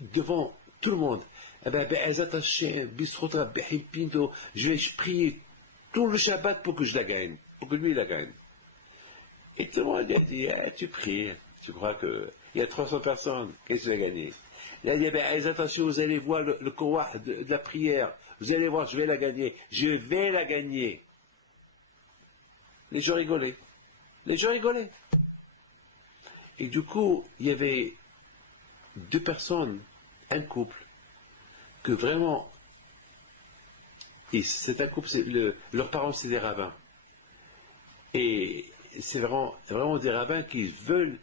devant tout le monde, je vais prier tout le Shabbat pour que je la gagne, pour que lui la gagne. Et tout le monde lui a dit, tu pries, tu crois qu'il y a 300 personnes, qu'est-ce que tu vas gagner? Il a dit, attention, vous allez voir le kouah de la prière, vous allez voir, je vais la gagner, je vais la gagner. Les gens rigolaient. Et du coup, il y avait 2 personnes, un couple, que vraiment, Et c'est un couple, leurs parents c'est des rabbins. Et c'est vraiment des rabbins qui veulent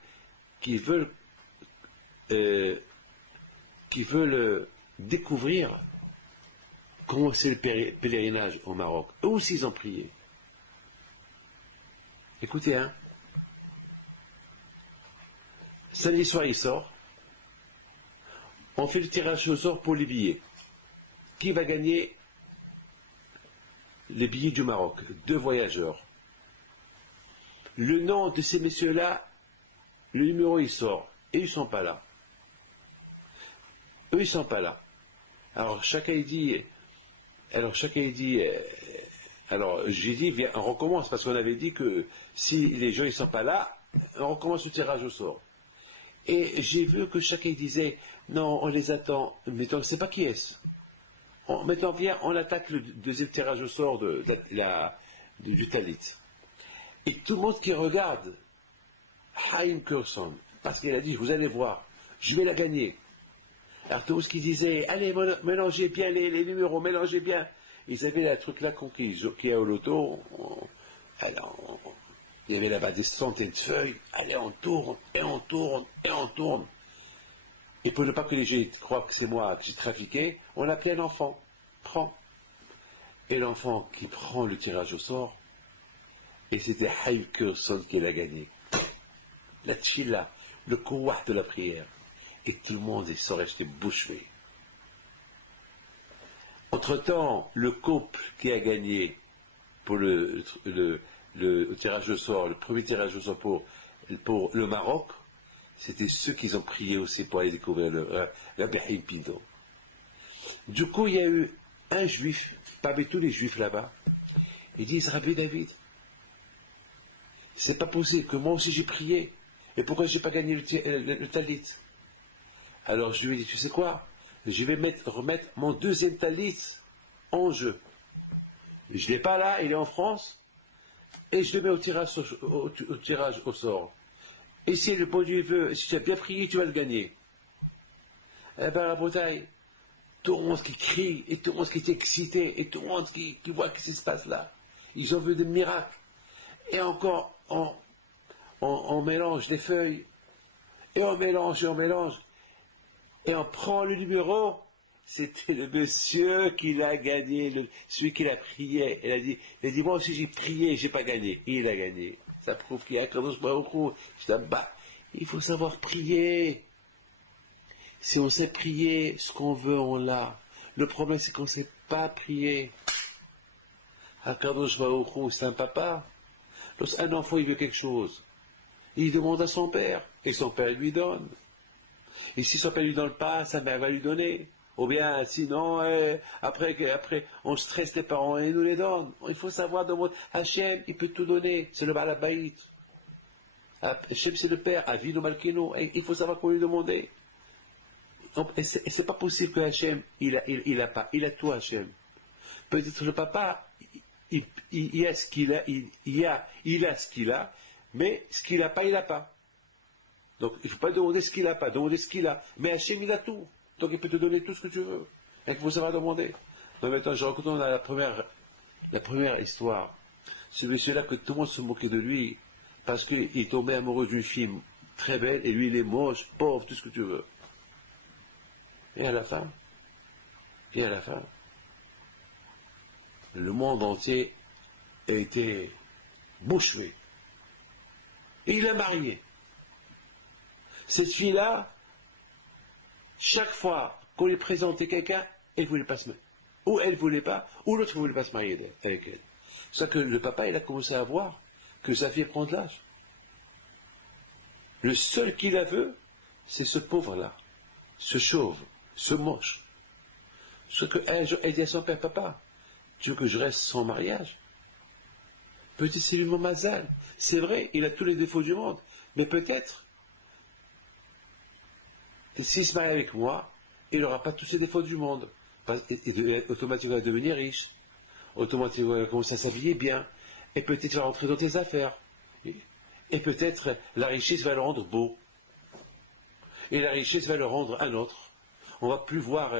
découvrir comment c'est le pèlerinage au Maroc. Eux aussi ils ont prié. Écoutez, hein. Samedi soir il sort. On fait le tirage au sort pour les billets. Qui va gagner les billets du Maroc? 2 voyageurs. Le nom de ces messieurs-là, le numéro il sort. Et ils ne sont pas là. Eux, ils ne sont pas là. Alors chacun dit, alors j'ai dit, viens, on recommence, parce qu'on avait dit que si les gens ne sont pas là, on recommence le tirage au sort. Et j'ai vu que chacun disait, non, on les attend, mais on ne sait pas qui est-ce. Maintenant, viens, on attaque le deuxième tirage au sort du Talit. Et tout le monde qui regarde Haïm Kurson, parce qu'il a dit, vous allez voir, je vais la gagner. Alors tous qui disaient, allez, mélangez bien les numéros, mélangez bien. Ils avaient le truc là qui a au loto. Alors, il y avait là-bas des centaines de feuilles. Allez, on tourne, et on tourne, et on tourne. Et pour ne pas que les gens croient que c'est moi que j'ai trafiqué, on a appelé un enfant. Prends. Et l'enfant qui prend le tirage au sort, et c'était Haïm Kurson qui l'a gagné. La tchila, le kouah de la prière. Et tout le monde est resté bouche bée. Entre-temps, le couple qui a gagné pour le tirage au sort, le premier tirage au sort pour le Maroc, c'était ceux qui ont prié aussi pour aller découvrir la Bahim Pido. Du coup, il y a eu un juif, parmi tous les juifs là-bas, ils disent, Rabbi David, c'est pas possible que moi aussi j'ai prié, et pourquoi j'ai pas gagné le talit? Alors je lui ai dit, tu sais quoi, je vais remettre mon deuxième talit en jeu. Je ne l'ai pas là, il est en France, et je le mets au tirage au sort. Et si le bon Dieu veut, si tu as bien prié, tu vas le gagner. Eh bien, la Bretagne, tout le monde qui crie, et tout le monde qui est excité, et tout le monde qui voit ce qui se passe là. Ils ont vu des miracles. Et encore, on mélange des feuilles, et on mélange, et on prend le numéro. C'était le monsieur qui l'a gagné, celui qui l'a prié. Il a dit, moi aussi j'ai prié, j'ai pas gagné. Il a gagné. Ça prouve qu'il y a Kadosh Baruch Hu. Il faut savoir prier. Si on sait prier, ce qu'on veut, on l'a. Le problème, c'est qu'on ne sait pas prier. Kadosh Baruch Hu, c'est un papa. Lorsqu'un enfant, il veut quelque chose, il demande à son père, et son père, il lui donne. Et si son père lui donne pas, sa mère va lui donner. Ou bien, sinon, après, on stresse les parents et ils nous les donnent. Il faut savoir demander. Hachem, il peut tout donner. C'est le Balabaït. Hachem, c'est le père. Avinu Malkenu. Il faut savoir quoi lui demander. Et c'est pas possible que Hachem, il a pas. Il a tout, Hachem. Peut-être le papa, il a ce qu'il a, il a ce qu'il a, mais ce qu'il n'a pas, il n'a pas. Donc, il ne faut pas demander ce qu'il n'a pas, demander ce qu'il a. Mais Hachem, il a tout. Donc, il peut te donner tout ce que tu veux. Et il faut savoir demander. Donc, maintenant, je raconte la première histoire. Celui-là que tout le monde se moquait de lui, parce qu'il tombait amoureux d'une fille très belle, et lui, il est moche, pauvre, tout ce que tu veux. Et à la fin, le monde entier a été bouche bée. Et il a marié. Cette fille-là, chaque fois qu'on lui présentait quelqu'un, elle ne voulait pas se marier. Ou elle ne voulait pas, ou l'autre ne voulait pas se marier avec elle. C'est ça que le papa, il a commencé à voir que sa fille prend de l'âge. Le seul qui la veut, c'est ce pauvre-là, ce chauve, ce moche. Ce qu'un jour, elle dit à son père, papa, tu veux que je reste sans mariage? Petit, c'est lui mon mazal. C'est vrai, il a tous les défauts du monde, mais peut-être s'il se marie avec moi, il n'aura pas tous les défauts du monde. Automatiquement, il va devenir riche. Automatiquement, il va commencer à s'habiller bien. Et peut-être il va rentrer dans tes affaires. Et peut-être la richesse va le rendre beau. Et la richesse va le rendre un autre. On ne va plus voir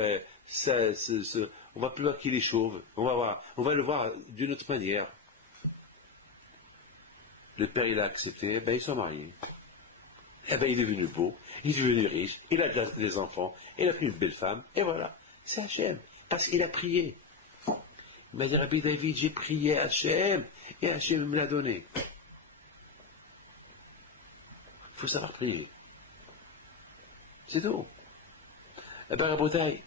on va plus voir qu'il est chauve, on va le voir d'une autre manière. Le père, il a accepté, ben, ils sont mariés. Eh ben, il est devenu beau, il est devenu riche, il a des enfants, il a pris une belle femme, et voilà. C'est Hachem, parce qu'il a prié. Il m'a dit, Rabbi David, j'ai prié Hachem, et Hachem me l'a donné. Il faut savoir prier. C'est tout. Eh ben, Rabotai,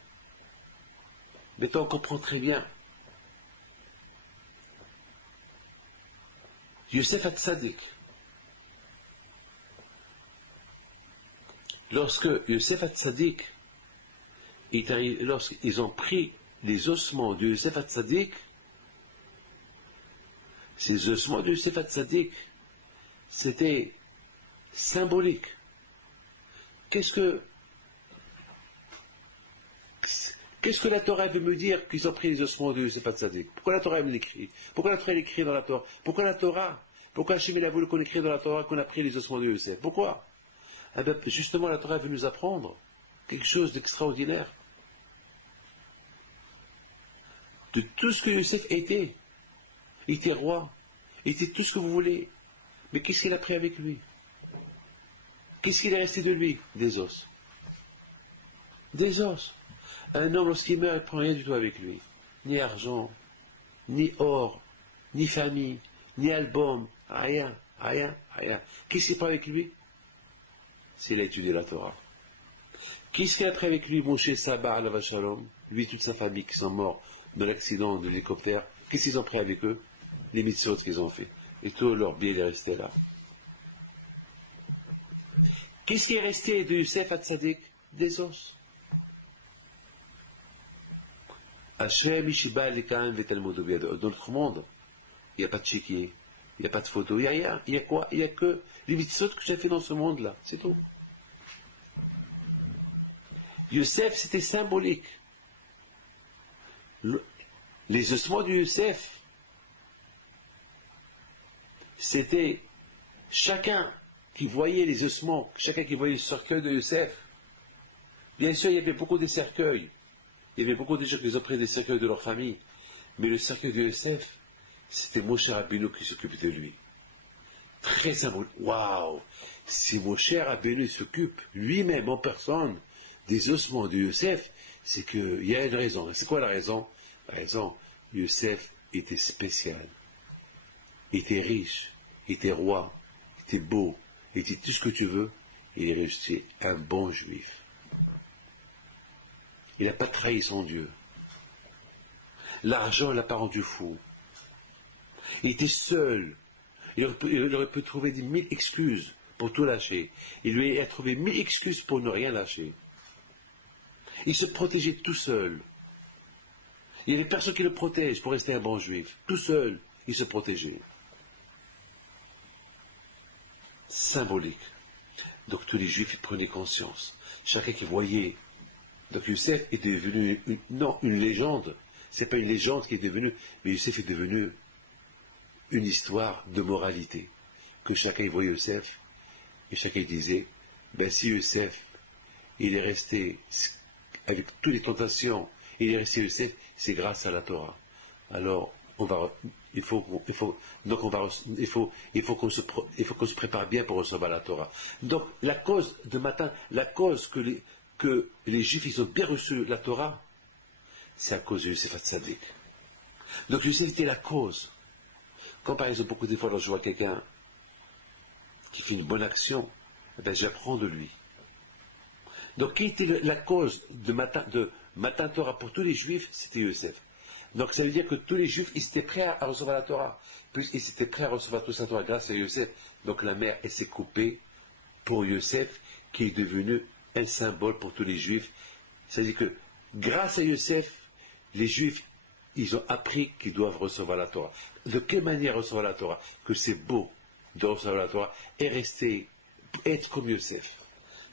mais on comprend très bien. Yosef Hatzadik, lorsque Yosef Hatzadik est arrivé, lorsqu'ils ont pris les ossements de Yosef Hatzadik, ces ossements de Yosef Hatzadik, c'était symbolique. Qu'est-ce que la Torah veut me dire qu'ils ont pris les ossements de Yosef Hatzadik? Pourquoi la Torah me l'écrit? Pourquoi la Torah l'écrit dans la Torah? Pourquoi Hachem a voulu qu'on écrive dans la Torah qu'on a pris les ossements de Yosef? Pourquoi? Eh bien, justement, la Torah veut nous apprendre quelque chose d'extraordinaire. De tout ce que Yosef était. Il était roi. Il était tout ce que vous voulez. Mais qu'est-ce qu'il a pris avec lui? Qu'est-ce qu'il est resté de lui? Des os. Des os. Un homme, lorsqu'il meurt, il ne prend rien du tout avec lui. Ni argent, ni or, ni famille, ni album. Rien. Qu'est-ce qu'il prend avec lui? S'il a étudié la Torah. Qu'est-ce qu'il a pris avec lui, Moshe Saba Alav Shalom? Lui et toute sa famille qui sont morts dans l'accident de l'hélicoptère. Qu'est-ce qu'ils ont pris avec eux? Les mitzvot qu'ils ont fait. Et tout leur bien est resté là. Qu'est-ce qui est resté de Yosef Hatzadik? Des os. Hachem Ishiba Lekam Vetalmud Biad. Dans notre monde, il n'y a pas de chéquier, il n'y a pas de photo, il n'y a rien. Il y a quoi? Il n'y a que les mitzvot que j'ai fait dans ce monde-là. C'est tout. Yosef, c'était symbolique. Les ossements de Yosef, c'était chacun qui voyait les ossements, chacun qui voyait le cercueil de Yosef. Bien sûr, il y avait beaucoup de cercueils. Il y avait beaucoup de gens qui ont pris des cercueils de leur famille. Mais le cercueil de Yosef, c'était Moshe Rabbeinu qui s'occupait de lui. Très symbolique. Waouh! Si Moshe Rabbeinu s'occupe lui-même en personne des ossements de Yosef, c'est qu'il y a une raison. C'est quoi la raison? La raison, Yosef était spécial. Il était riche, il était roi, il était beau, il était tout ce que tu veux. Il est resté un bon juif. Il n'a pas trahi son Dieu. L'argent ne l'a pas rendu fou. Il était seul. Il aurait pu trouver 1000 excuses pour tout lâcher. Il lui a trouvé 1000 excuses pour ne rien lâcher. Il se protégeait tout seul. Il n'y avait personne qui le protège pour rester un bon juif. Tout seul, il se protégeait. Symbolique. Donc tous les juifs ils prenaient conscience. Chacun qui voyait. Donc Youssef est devenu une légende. C'est pas une légende qui est devenue, mais Youssef est devenu une histoire de moralité. Que chacun voyait Youssef, et chacun disait, ben si Youssef, il est resté avec toutes les tentations, il est resté Youssef, c'est grâce à la Torah. Alors, il faut qu'on se prépare bien pour recevoir la Torah. Donc, la cause que les Juifs ils ont bien reçu la Torah, c'est à cause de Yosef Hatzadik. Donc Yosef était la cause. Quand par exemple beaucoup de fois je vois quelqu'un qui fait une bonne action, eh bien, j'apprends de lui. Donc qui était la cause de Matan Torah pour tous les Juifs? C'était Yosef. Donc ça veut dire que tous les Juifs ils étaient prêts à recevoir la Torah. Puisqu'ils étaient prêts à recevoir toute la Torah grâce à Yosef. Donc la mer elle s'est coupée pour Yosef qui est devenu un symbole pour tous les Juifs. C'est-à-dire que grâce à Yosef, les Juifs, ils ont appris qu'ils doivent recevoir la Torah. De quelle manière recevoir la Torah? Que c'est beau de recevoir la Torah et rester, être comme Yosef.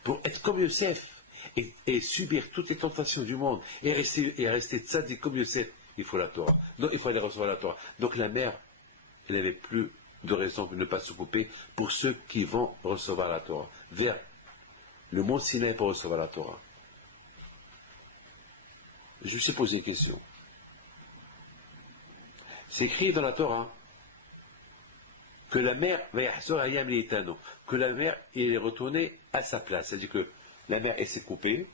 Pour être comme Yosef et subir toutes les tentations du monde et rester tzaddik comme Yosef, il faut la Torah. Donc il faut aller recevoir la Torah. Donc la mer, elle n'avait plus de raison de ne pas se couper pour ceux qui vont recevoir la Torah. Vers le mont Sinaï pour recevoir la Torah. je me suis posé une question. C'est écrit dans la Torah que la mer, que la mer est retournée à sa place. C'est-à-dire que la mer s'est coupée,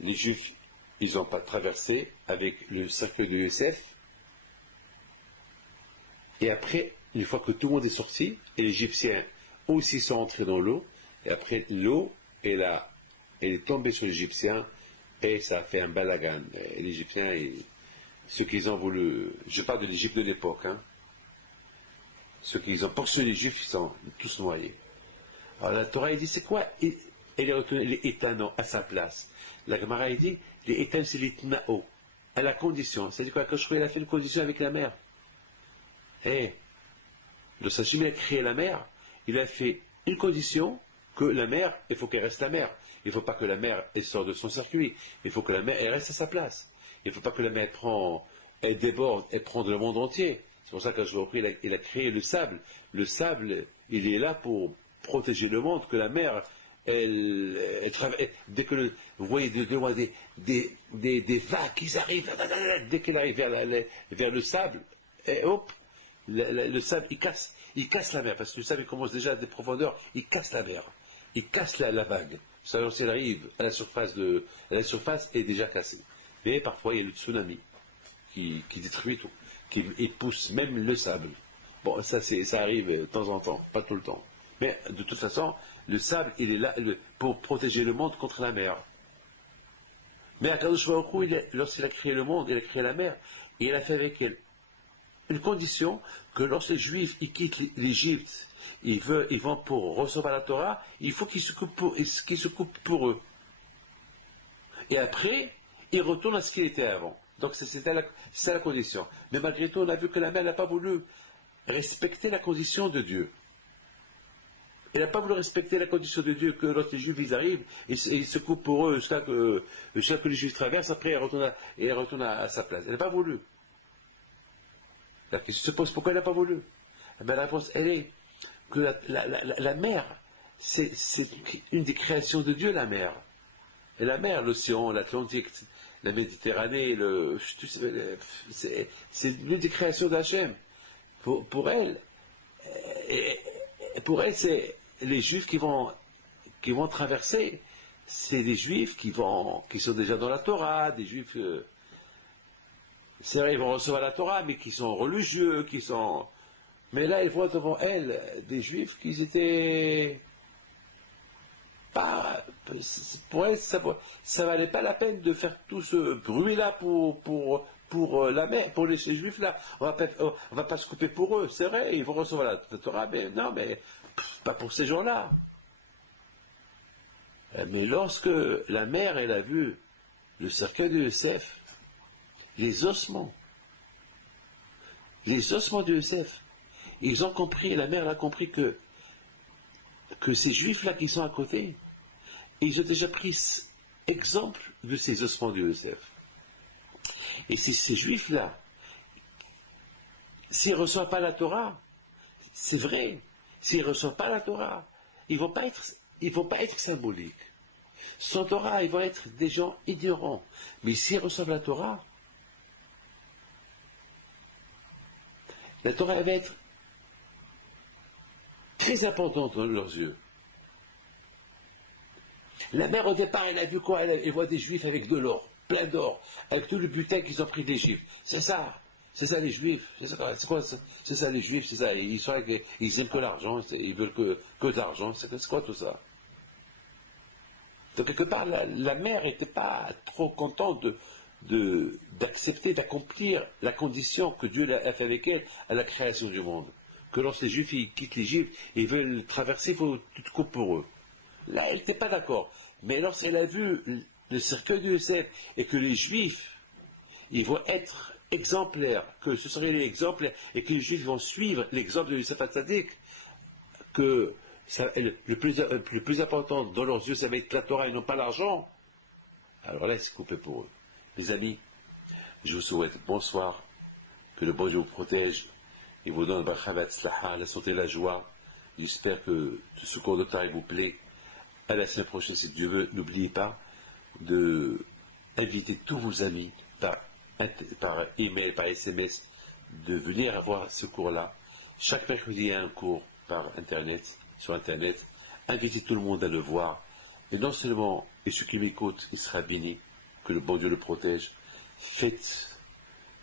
les Juifs, ils n'ont pas traversé avec le cercueil de Yosef, et après, une fois que tout le monde est sorti, et les Égyptiens aussi sont entrés dans l'eau, et après l'eau, elle est tombée sur les Égyptiens, et ça a fait un balagan. Et les Égyptiens, ceux qu'ils ont voulu, je parle de l'Égypte de l'époque, hein, ceux qu'ils ont poursuivi les Juifs, ils sont tous noyés. Alors la Torah, il dit, c'est quoi? Elle est retournée les étanos à sa place. La Gemara, il dit, les étanos, c'est les tnao, à la condition. C'est-à-dire quoi? Quand je crois qu'il a fait une condition avec la mer. Eh, le Sachim, il a créé la mer, il a fait une condition que la mer, il faut qu'elle reste la mer. Il ne faut pas que la mer elle sorte de son circuit. Il faut que la mer elle reste à sa place. Il ne faut pas que la mer elle déborde, elle prend le monde entier. C'est pour ça que je vous repris, il a créé le sable. Le sable, il est là pour protéger le monde, que la mer, elle travaille. Dès que vous voyez de loin des vagues qui arrivent, dès qu'elle arrive vers le sable, et hop, le sable, il casse la mer, parce que le sable, il commence déjà à des profondeurs, il casse la mer, il casse la vague. Ça, si elle arrive à la surface, est déjà cassée. Mais parfois, il y a le tsunami qui détruit tout, qui pousse même le sable. Bon, ça arrive de temps en temps, pas tout le temps. Mais de toute façon, le sable, il est là pour protéger le monde contre la mer. Mais Akadosh Baruch Hu, lorsqu'il a créé le monde, il a créé la mer, et il a fait avec elle une condition que lorsque les Juifs ils quittent l'Égypte, ils vont pour recevoir la Torah, il faut qu'ils se coupent pour eux. Et après, ils retournent à ce qu'il était avant. Donc c'est la condition. Mais malgré tout, on a vu que la mer n'a pas voulu respecter la condition de Dieu. Elle n'a pas voulu respecter la condition de Dieu que lorsque les Juifs ils arrivent, et ils se coupent pour eux jusqu'à que les Juifs traversent, après elle retourne à sa place. Elle n'a pas voulu. La question se pose pourquoi elle n'a pas voulu. La réponse, elle est que la mer, c'est une des créations de Dieu, la mer. Et la mer, l'océan, l'Atlantique, la Méditerranée, c'est l'une des créations d'Hachem. Pour elle, c'est les Juifs qui vont traverser. C'est des Juifs qui sont déjà dans la Torah, des Juifs. C'est vrai, ils vont recevoir la Torah, mais qui sont religieux, mais là, ils voient devant elles des Juifs qui étaient pas. Pour elles, ça valait pas la peine de faire tout ce bruit-là pour la mer, pour ces Juifs-là. On va pas se couper pour eux, c'est vrai, ils vont recevoir la Torah, mais non, mais pas pour ces gens-là. Mais lorsque la mère, elle a vu le cercueil de Yosef, les ossements de Yosef, ils ont compris, la mère a compris que ces juifs-là qui sont à côté, ils ont déjà pris exemple de ces ossements de Yosef. Et si ces juifs-là, s'ils ne reçoivent pas la Torah, c'est vrai, s'ils ne reçoivent pas la Torah, ils ne vont pas être symboliques. Sans Torah, ils vont être des gens ignorants. Mais s'ils reçoivent la Torah va être très importante dans leurs yeux. La mère, au départ, elle a vu quoi? Elle voit des Juifs avec de l'or, plein d'or, avec tout le butin qu'ils ont pris d'Égypte. C'est ça les Juifs. C'est ça les Juifs, c'est ça. Ils aiment que l'argent, ils veulent que de l'argent. C'est quoi tout ça? Donc quelque part, la mère n'était pas trop contente d'accepter, d'accomplir la condition que Dieu a fait avec elle à la création du monde. Que lorsque les Juifs ils quittent l'Égypte, ils veulent traverser, il faut tout couper pour eux. Là, elle n'était pas d'accord. Mais lorsqu'elle a vu le cercueil de Yosef et que les Juifs, ils vont être exemplaires, que ce serait l'exemple, et que les Juifs vont suivre l'exemple de Yosef Hatzadik, que le plus important dans leurs yeux, ça va être la Torah et non pas l'argent, alors là, c'est coupé pour eux. Les amis, je vous souhaite bonsoir, que le bon Dieu vous protège, et vous donne la santé et la joie. J'espère que ce cours de Torah vous plaît. À la semaine prochaine, si Dieu veut, n'oubliez pas de invitez tous vos amis par email, par SMS, de venir voir ce cours-là. Chaque mercredi, il y a un cours par Internet, sur Internet. Invitez tout le monde à le voir. Et non seulement, et ceux qui m'écoutent, il sera béni, que le bon Dieu le protège. Faites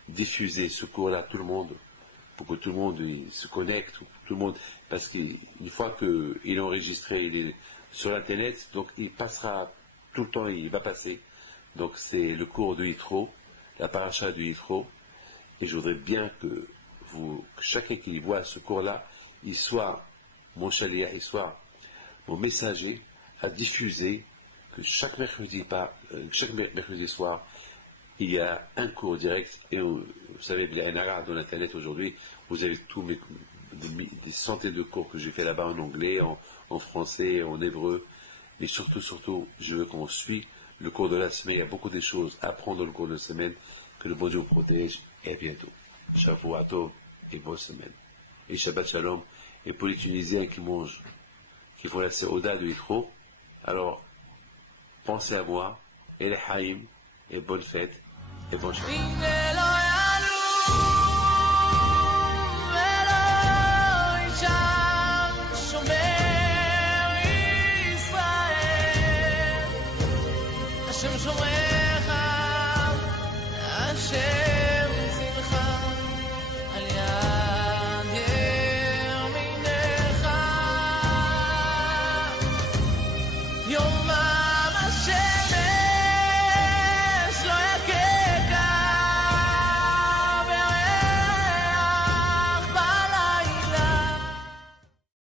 diffuser ce cours-là à tout le monde, pour que tout le monde se connecte, tout le monde, parce qu'une fois qu'il est enregistré, il est sur Internet, donc il passera tout le temps, il va passer. Donc c'est le cours de Yitro, la paracha de Yitro, et je voudrais bien que chacun qui voit ce cours-là, il soit mon chaliah, il soit mon messager à diffuser, que chaque mercredi soir, il y a un cours direct, et vous savez, dans l'internet aujourd'hui, vous avez des centaines de cours que j'ai fait là-bas en anglais, en français, en hébreu, mais surtout, je veux qu'on suit le cours de la semaine. Il y a beaucoup de choses à apprendre dans le cours de la semaine. Que le bon Dieu vous protège, et à bientôt. Shavua Tov et bonne semaine. Et Shabbat Shalom. Et pour les Tunisiens qui font la Seouda de Yitro, alors pensez à moi, et les Haïm, et bonne fête, et bonne Shabbat.